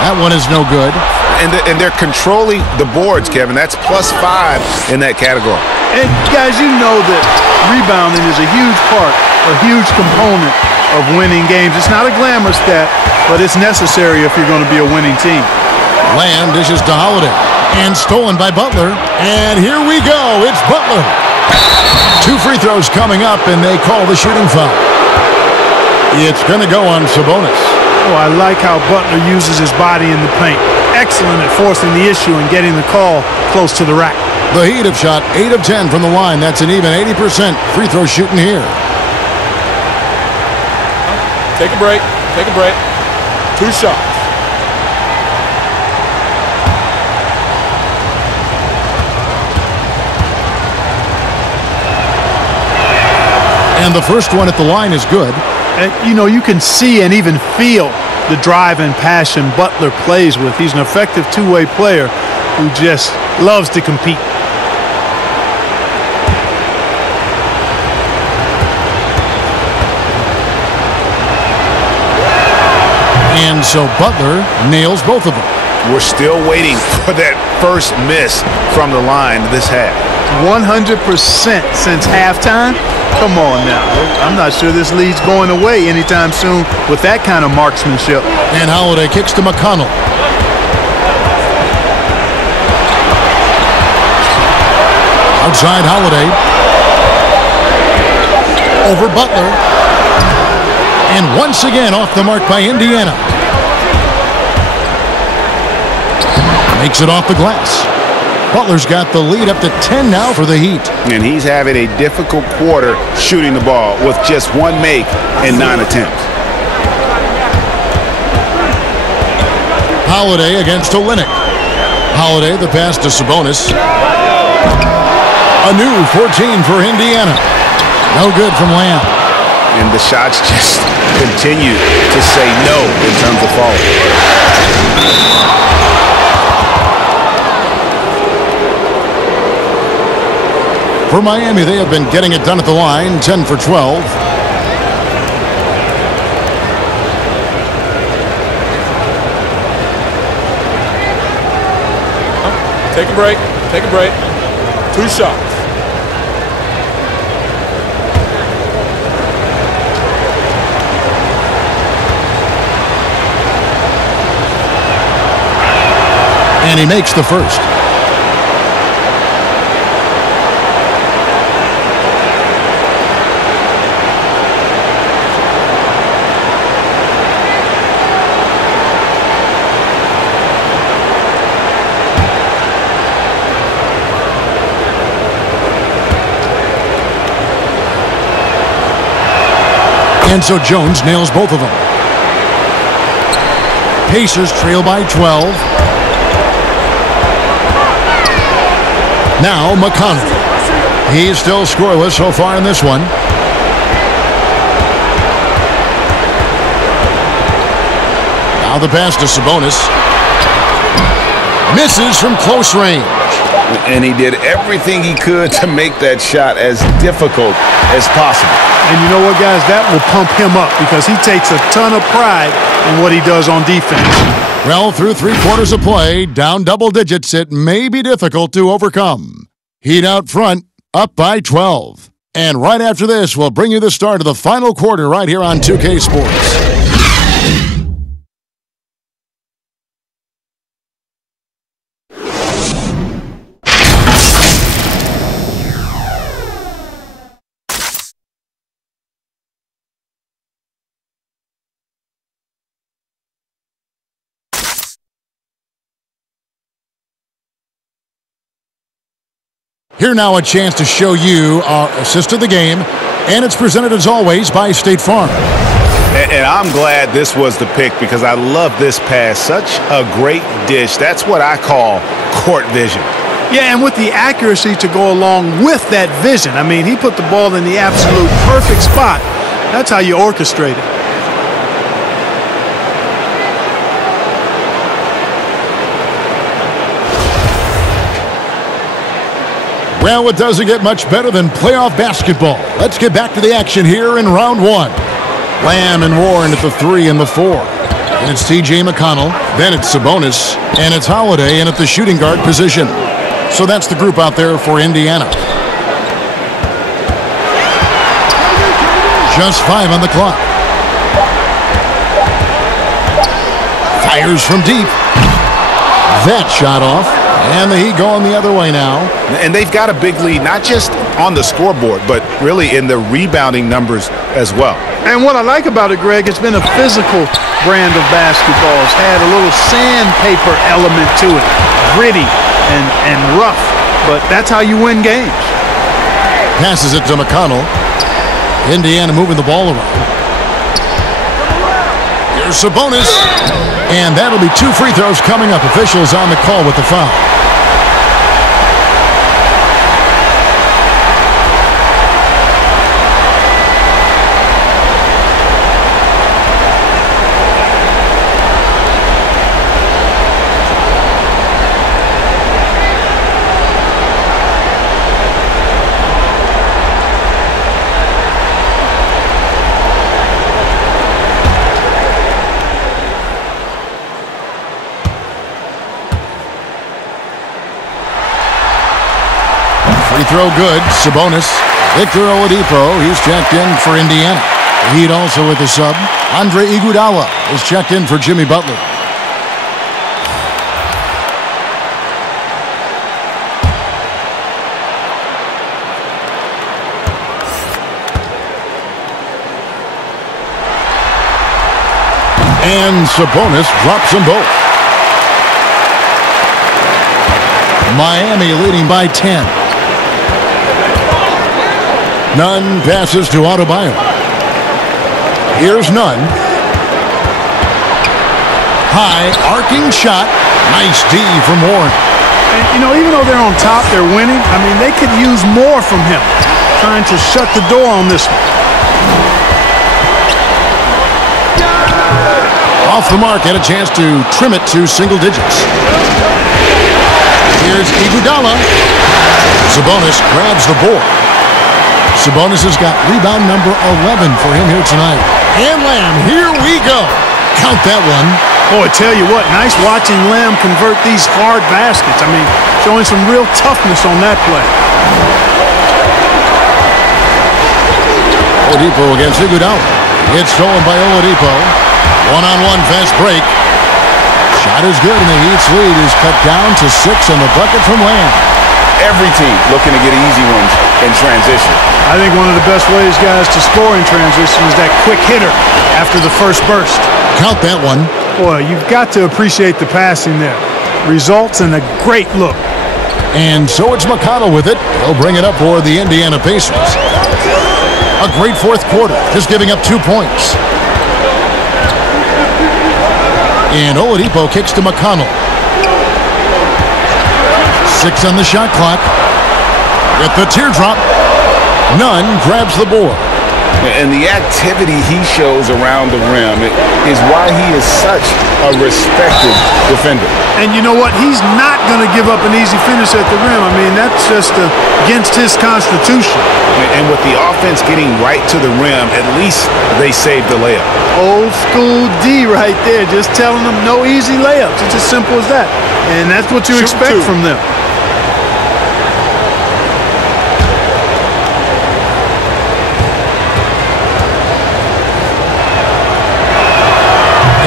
That one is no good. And they're controlling the boards, Kevin. That's +5 in that category. And guys, you know that rebounding is a huge part, a huge component of winning games. It's not a glamour stat, but it's necessary if you're going to be a winning team. Lamb dishes to Holiday. And stolen by Butler. And here we go. It's Butler. 2 free throws coming up, and they call the shooting foul. It's going to go on Sabonis. Oh, I like how Butler uses his body in the paint. Excellent at forcing the issue and getting the call close to the rack. The Heat have shot 8 of 10 from the line. That's an even 80% free throw shooting here. Take a break. Take a break. 2 shots. And the first one at the line is good. And, you know, you can see and even feel the drive and passion Butler plays with. He's an effective two-way player who just loves to compete. And so Butler nails both of them. We're still waiting for that first miss from the line this half. 100% since halftime? Come on now. I'm not sure this lead's going away anytime soon with that kind of marksmanship. And Holiday kicks to McConnell. Outside Holiday. Over Butler. And once again off the mark by Indiana. Makes it off the glass. Butler's got the lead up to 10 now for the Heat. And he's having a difficult quarter shooting the ball with just 1 make and 9 attempts. Holiday against Olynyk. Holiday, the pass to Sabonis. A new 14 for Indiana. No good from Lamb. And the shots just continue to say no in terms of falling. For Miami, they have been getting it done at the line, 10 for 12. Take a break. Take a break. 2 shots. And he makes the first. And so Jones nails both of them. Pacers trail by 12. Now McConnell. He's still scoreless so far in this one. Now the pass to Sabonis. Misses from close range. And he did everything he could to make that shot as difficult as possible. And you know what, guys? That will pump him up because he takes a ton of pride in what he does on defense. Well, through 3 quarters of play, down double digits, it may be difficult to overcome. Heat out front, up by 12. And right after this, we'll bring you the start of the final quarter right here on 2K Sports. Here now a chance to show you our assist of the game, and it's presented as always by State Farm. And I'm glad this was the pick because I love this pass. Such a great dish. That's what I call court vision. Yeah, and with the accuracy to go along with that vision. I mean, he put the ball in the absolute perfect spot. That's how you orchestrate it. Well, it doesn't get much better than playoff basketball. Let's get back to the action here in round one. Lamb and Warren at the 3 and the 4. And it's T.J. McConnell. Then it's Sabonis. And it's Holiday in at the shooting guard position. So that's the group out there for Indiana. Just 5 on the clock. Fires from deep. That shot off. And the Heat going the other way now. And they've got a big lead, not just on the scoreboard, but really in the rebounding numbers as well. And what I like about it, Greg, it's been a physical brand of basketball. It's had a little sandpaper element to it. Gritty and rough, but that's how you win games. Passes it to McConnell. Indiana moving the ball around. Here's Sabonis. And that'll be 2 free throws coming up. Officials on the call with the foul. Free throw good. Sabonis. Victor Oladipo, he's checked in for Indiana. The Heat also with the sub. Andre Iguodala is checked in for Jimmy Butler. And Sabonis drops them both. Miami leading by 10. Nunn passes to Adebayo. Here's Nunn. High, arcing shot. Nice D from Warren. And, you know, even though they're on top, they're winning. I mean, they could use more from him. Trying to shut the door on this one. Off the mark, had a chance to trim it to single digits. Here's Iguodala. Sabonis grabs the board. Sabonis has got rebound number 11 for him here tonight. And Lamb, here we go. Count that one. Boy, tell you what, nice watching Lamb convert these hard baskets. I mean, showing some real toughness on that play. Oladipo against Iguodala. It's stolen by Oladipo. One-on-one fast break. Shot is good, and the Heat's lead is cut down to 6 on the bucket from Lamb. Every team looking to get easy ones in transition. I think one of the best ways, guys, to score in transition is that quick hitter after the first burst. Count that one. Boy, you've got to appreciate the passing there. Results in a great look. And so it's McConnell with it. He'll bring it up for the Indiana Pacers. A great fourth quarter, just giving up 2 points. And Oladipo kicks to McConnell. 6 on the shot clock. With the teardrop, Nunn grabs the board. And the activity he shows around the rim is why he is such a respected defender. And you know what? He's not going to give up an easy finish at the rim. I mean, that's just against his constitution. And with the offense getting right to the rim, at least they saved the layup. Old school D right there, just telling them no easy layups. It's as simple as that. And that's what you expect from them.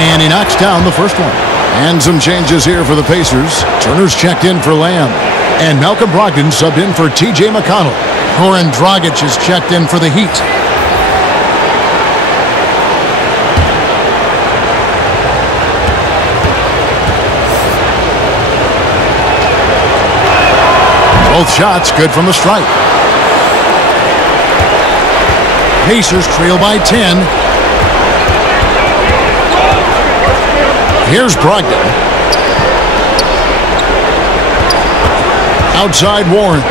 And he knocks down the first one. And some changes here for the Pacers. Turner's checked in for Lamb. And Malcolm Brogdon subbed in for T.J. McConnell. Goran Dragic is checked in for the Heat. Both shots good from the stripe. Pacers trail by 10. Here's Brogdon. Outside Warren.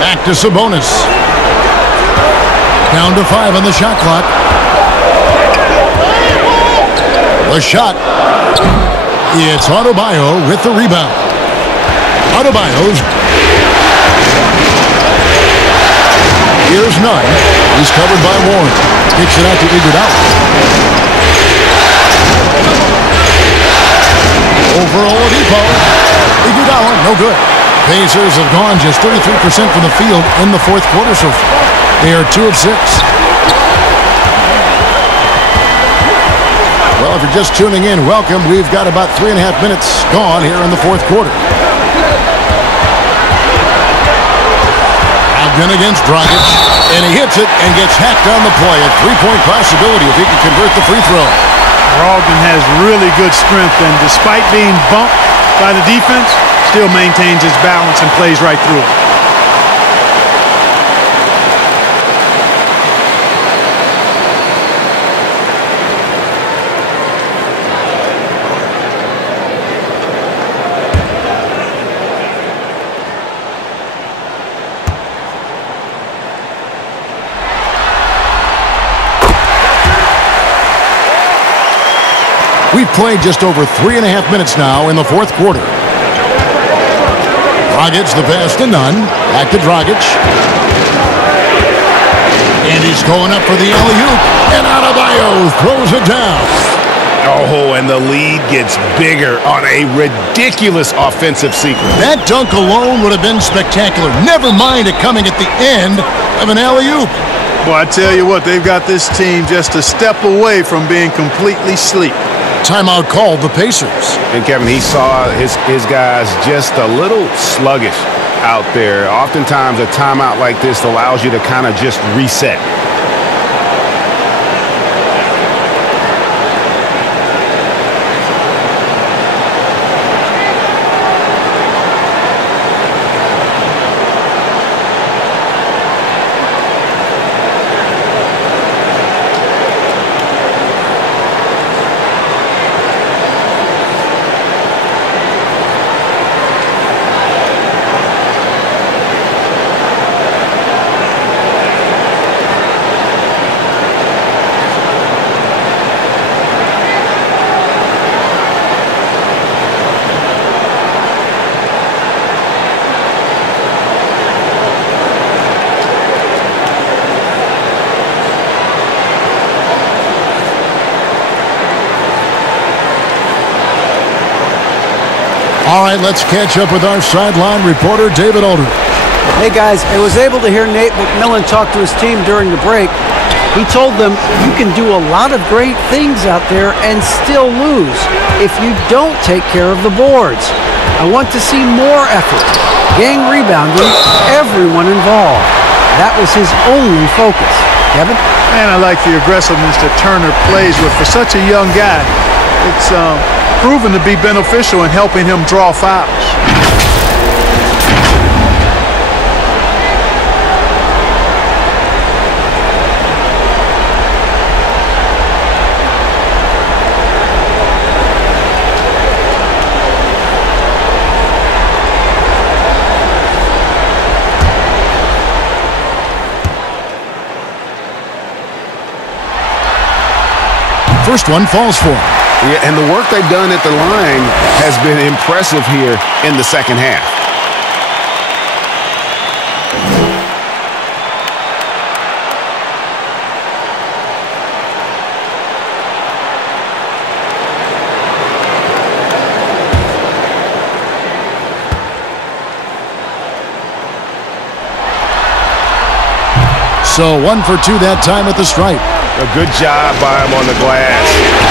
Back to Sabonis. Down to 5 on the shot clock. The shot. It's Adebayo with the rebound. Adebayo's. Here's Nunn. He's covered by Warren. Kicks it out to Iguodala. Over Oladipo. Iguodala, no good. Pacers have gone just 33% from the field in the fourth quarter so far. They are 2 of 6. Well, if you're just tuning in, welcome. We've got about 3.5 minutes gone here in the fourth quarter. Brogdon against Dragic, and he hits it and gets hacked on the play. A 3-point possibility if he can convert the free throw. Brogdon has really good strength, and despite being bumped by the defense, still maintains his balance and plays right through it. We've played just over 3.5 minutes now in the fourth quarter. Dragic, the pass to Nunn. Back to Dragic. And he's going up for the alley-oop. And Adebayo throws it down. Oh, and the lead gets bigger on a ridiculous offensive sequence. That dunk alone would have been spectacular. Never mind it coming at the end of an alley-oop. Well, I tell you what, they've got this team just a step away from being completely asleep. Timeout called the Pacers. And Kevin, he saw his guys just a little sluggish out there. Oftentimes a timeout like this allows you to kind of just reset. All right, let's catch up with our sideline reporter, David Aldridge. Hey, guys, I was able to hear Nate McMillan talk to his team during the break. He told them, you can do a lot of great things out there and still lose if you don't take care of the boards. I want to see more effort, gang rebounding, everyone involved. That was his only focus. Kevin? Man, I like the aggressiveness that Turner plays with. For such a young guy, it's proven to be beneficial in helping him draw fouls. First one falls for him. Yeah, and the work they've done at the line has been impressive here in the second half. So 1 for 2 that time at the stripe. A good job by him on the glass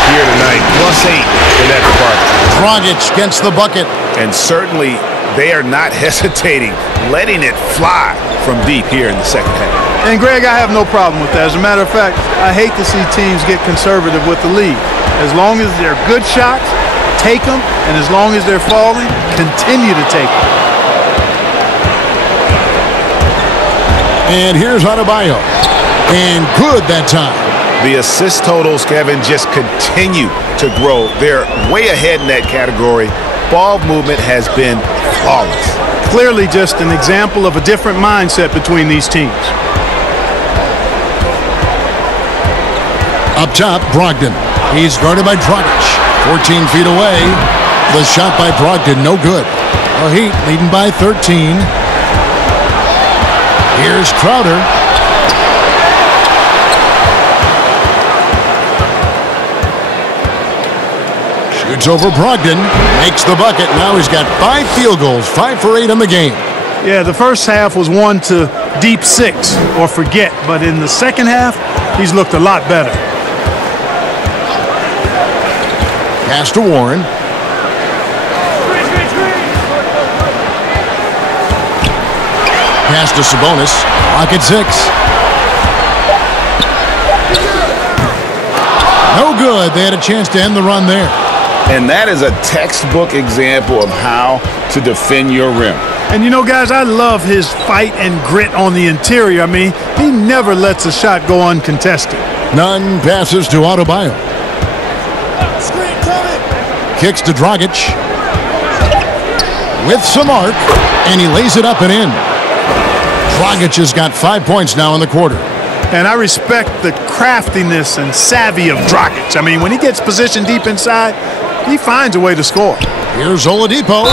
here tonight. +8 in that department. Dragic against the bucket. And certainly they are not hesitating, letting it fly from deep here in the second half. And Greg, I have no problem with that. As a matter of fact, I hate to see teams get conservative with the lead. As long as they're good shots, take them. And as long as they're falling, continue to take them. And here's Adebayo. And good that time. The assist totals, Kevin, just continue to grow. They're way ahead in that category. Ball movement has been flawless. Clearly just an example of a different mindset between these teams. Up top, Brogdon. He's guarded by Dragic. 14 feet away. The shot by Brogdon, no good. The Heat leading by 13. Here's Crowder. Shoots over Brogdon. Makes the bucket. Now he's got 5 field goals. 5 for 8 in the game. Yeah, the first half was 1 to deep 6 or forget. But in the second half, he's looked a lot better. Pass to Warren. Pass to Sabonis. Clock at 6. No good. They had a chance to end the run there. And that is a textbook example of how to defend your rim. And you know, guys, I love his fight and grit on the interior. I mean, he never lets a shot go uncontested. None passes to Adebayo. Kicks to Dragic. With some arc, and he lays it up and in. Dragic has got 5 points now in the quarter. And I respect the craftiness and savvy of Dragic. I mean, when he gets positioned deep inside, he finds a way to score. Here's Oladipo.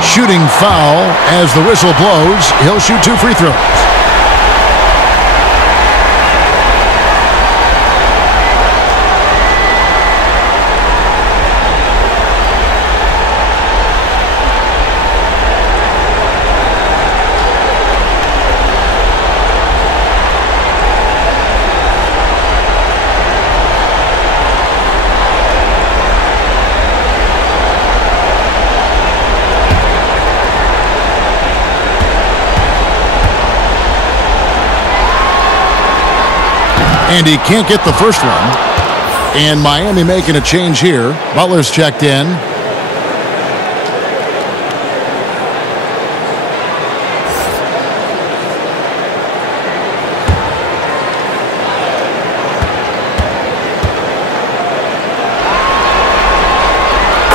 Shooting foul as the whistle blows. He'll shoot 2 free throws. And he can't get the first one. And Miami making a change here. Butler's checked in.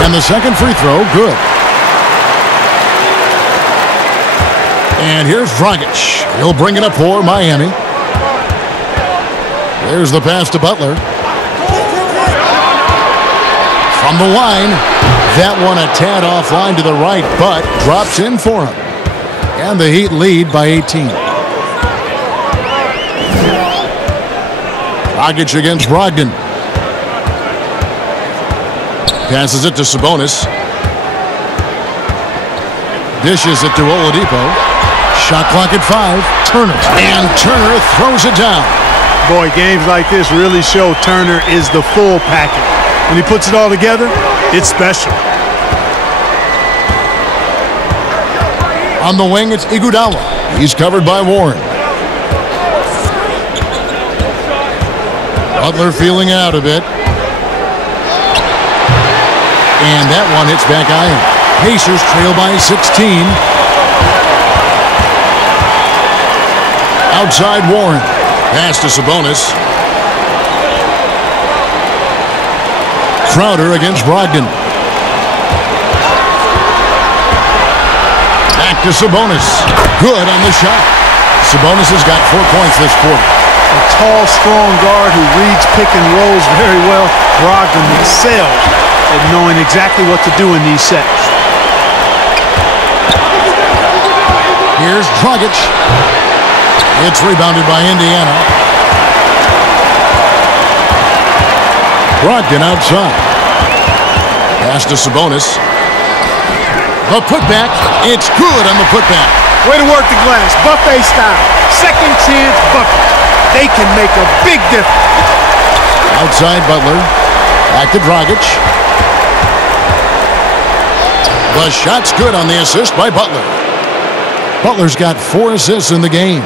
And the second free throw, good. And here's Dragic. He'll bring it up for Miami. There's the pass to Butler. From the line. That one a tad offline to the right, but drops in for him. And the Heat lead by 18. Dragic against Brogdon. Passes it to Sabonis. Dishes it to Oladipo. Shot clock at 5. Turner. And Turner throws it down. Boy, games like this really show Turner is the full package. When he puts it all together, it's special. On the wing, it's Iguodala. He's covered by Warren. Butler feeling out a bit. And that one hits back iron. Pacers trail by 16. Outside Warren. Pass to Sabonis. Crowder against Brogdon. Back to Sabonis. Good on the shot. Sabonis has got 4 points this quarter. A tall, strong guard who reads pick and rolls very well. Brogdon excels at knowing exactly what to do in these sets. Here's Dragic. It's rebounded by Indiana. Brogdon outside. Pass to Sabonis. The putback. It's good on the putback. Way to work the glass. Buffet style. Second chance bucket. They can make a big difference. Outside Butler. Back to Dragic. The shot's good on the assist by Butler. Butler's got 4 assists in the game.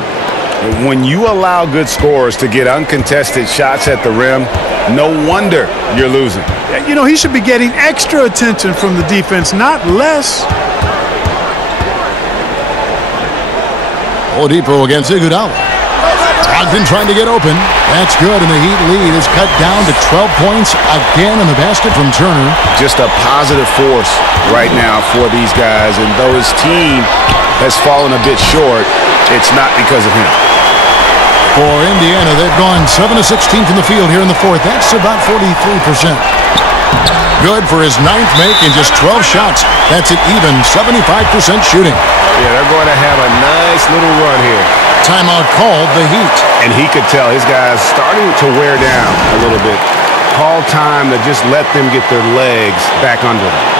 When you allow good scorers to get uncontested shots at the rim, no wonder you're losing. You know, he should be getting extra attention from the defense, not less. Oladipo against Iguodala. Brogdon trying to get open. That's good, and the Heat lead is cut down to 12 points again in the basket from Turner. Just a positive force right now for these guys, and though his team has fallen a bit short, it's not because of him. For Indiana, they've gone 7 of 16 from the field here in the fourth. That's about 43%. Good for his ninth make in just 12 shots. That's an even 75% shooting. Yeah, they're going to have a nice little run here. Timeout called the Heat. And he could tell his guys starting to wear down a little bit. Call time to just let them get their legs back under them.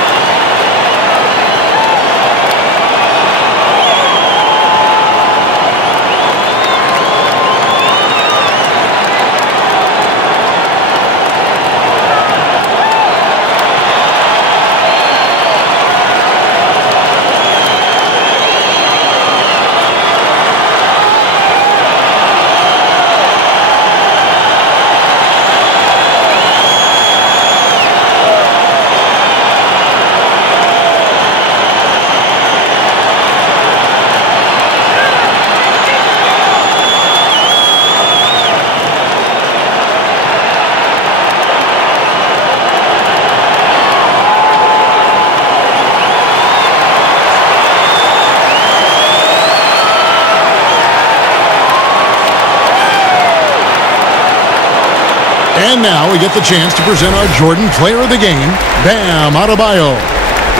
And now we get the chance to present our Jordan Player of the Game, Bam Adebayo.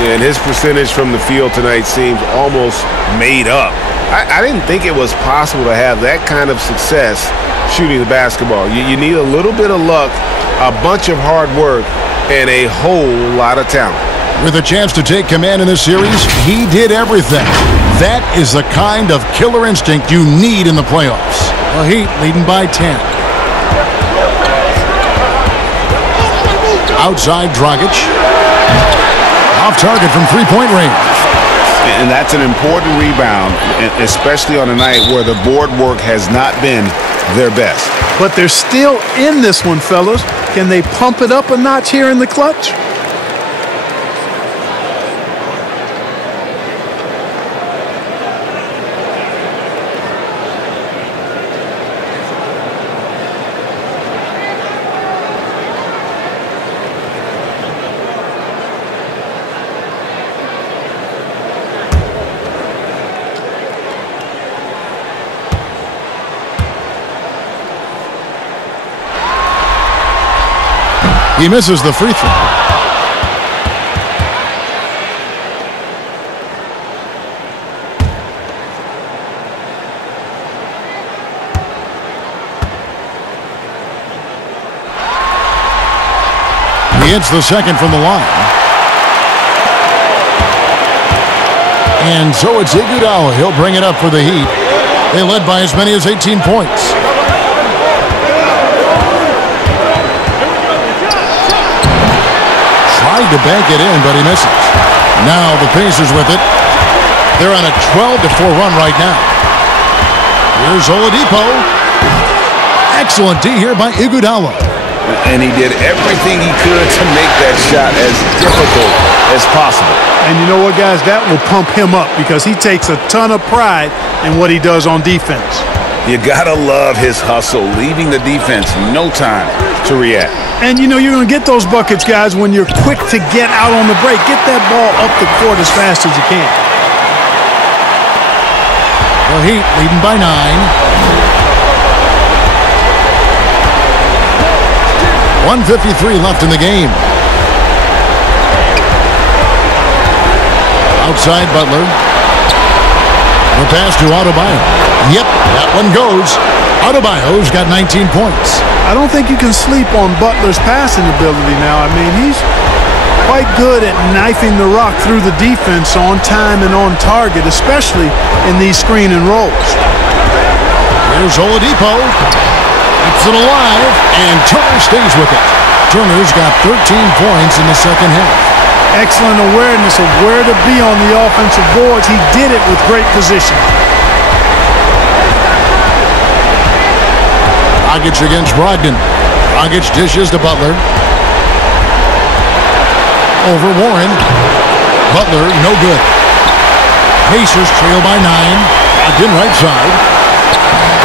And his percentage from the field tonight seems almost made up. I didn't think it was possible to have that kind of success shooting the basketball. You need a little bit of luck, a bunch of hard work, and a whole lot of talent. With a chance to take command in this series, he did everything. That is the kind of killer instinct you need in the playoffs. The Heat leading by 10. Outside Dragic. Off target from three-point range. And that's an important rebound, especially on a night where the board work has not been their best. But they're still in this one, fellas. Can they pump it up a notch here in the clutch? He misses the free throw. He hits the second from the line. And so it's Iguodala. He'll bring it up for the Heat. They led by as many as 18 points. Tried to bank it in, but he misses. Now the Pacers with it. They're on a 12-4 run right now. Here's Oladipo. Excellent D here by Iguodala. And he did everything he could to make that shot as difficult as possible. And you know what, guys? That will pump him up because he takes a ton of pride in what he does on defense. You gotta love his hustle, leaving the defense no time to react. And you know you're going to get those buckets, guys, when you're quick to get out on the break. Get that ball up the court as fast as you can. The Heat leading by 9. 1:53 left in the game. Outside Butler. The pass to Adebayo. Yep, that one goes. Adebayo's got 19 points. I don't think you can sleep on Butler's passing ability now. I mean, he's quite good at knifing the rock through the defense on time and on target, especially in these screen and rolls. Here's Oladipo. Keeps it alive, and Turner stays with it. Turner's got 13 points in the second half. Excellent awareness of where to be on the offensive boards. He did it with great position. Dragic against Brogdon. Dragic dishes to Butler. Over Warren. Butler, no good. Pacers trail by 9. Brogdon right side.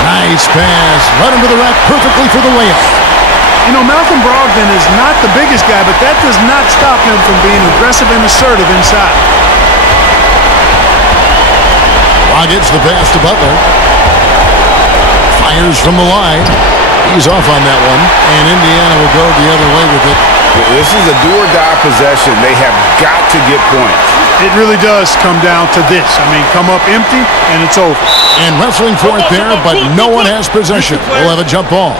Nice pass. Right into the rack perfectly for the layup. You know, Malcolm Brogdon is not the biggest guy, but that does not stop him from being aggressive and assertive inside. Gets the pass to Butler. Fires from the line. He's off on that one, and Indiana will go the other way with it. This is a do-or-die possession. They have got to get points. It really does come down to this. I mean, come up empty, and it's over. And wrestling for it there, but no one has possession. We'll have a jump ball.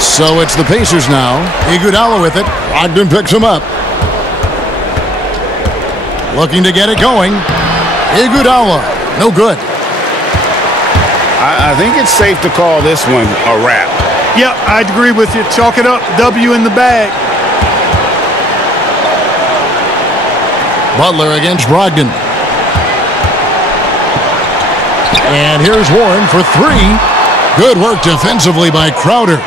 So it's the Pacers now. Iguodala with it. Brogdon picks him up. Looking to get it going. Iguodala. No good. I think it's safe to call this one a wrap. Yeah, I'd agree with you. Chalk it up. W in the bag. Butler against Brogdon. And here's Warren for three. Good work defensively by Crowder.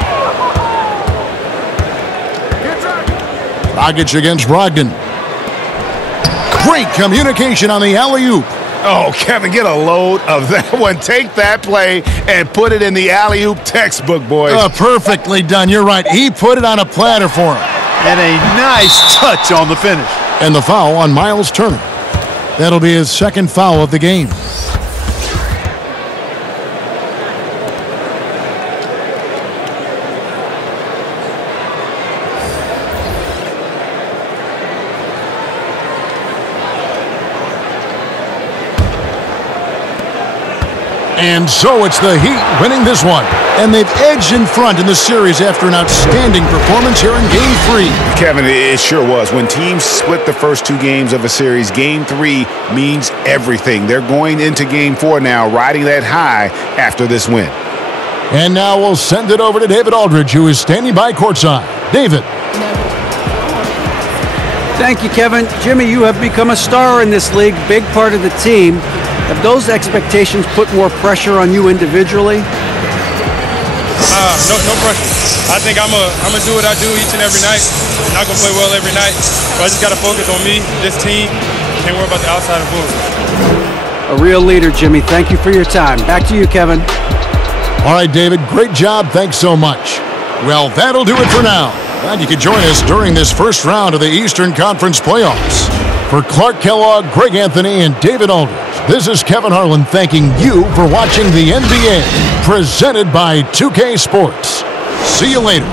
Dragic against Brogdon. Great communication on the alley-oop. Oh, Kevin, get a load of that one. Take that play and put it in the alley-oop textbook, boys. Perfectly done. You're right. He put it on a platter for him. And a nice touch on the finish. And the foul on Miles Turner. That'll be his second foul of the game. And so it's the Heat winning this one. And they've edged in front in the series after an outstanding performance here in Game 3. Kevin, it sure was. When teams split the first two games of a series, Game 3 means everything. They're going into Game 4 now, riding that high after this win. And now we'll send it over to David Aldridge, who is standing by courtside. David. Thank you, Kevin. Jimmy, you have become a star in this league, big part of the team. Have those expectations put more pressure on you individually? No pressure. I think I'm gonna do what I do each and every night. I'm not gonna play well every night, so I just gotta focus on me, this team. Can't worry about the outside influence. A real leader, Jimmy. Thank you for your time. Back to you, Kevin. All right, David. Great job. Thanks so much. Well, that'll do it for now. Glad you could join us during this first round of the Eastern Conference playoffs. For Clark Kellogg, Greg Anthony, and David Aldridge, this is Kevin Harlan thanking you for watching the NBA, presented by 2K Sports. See you later.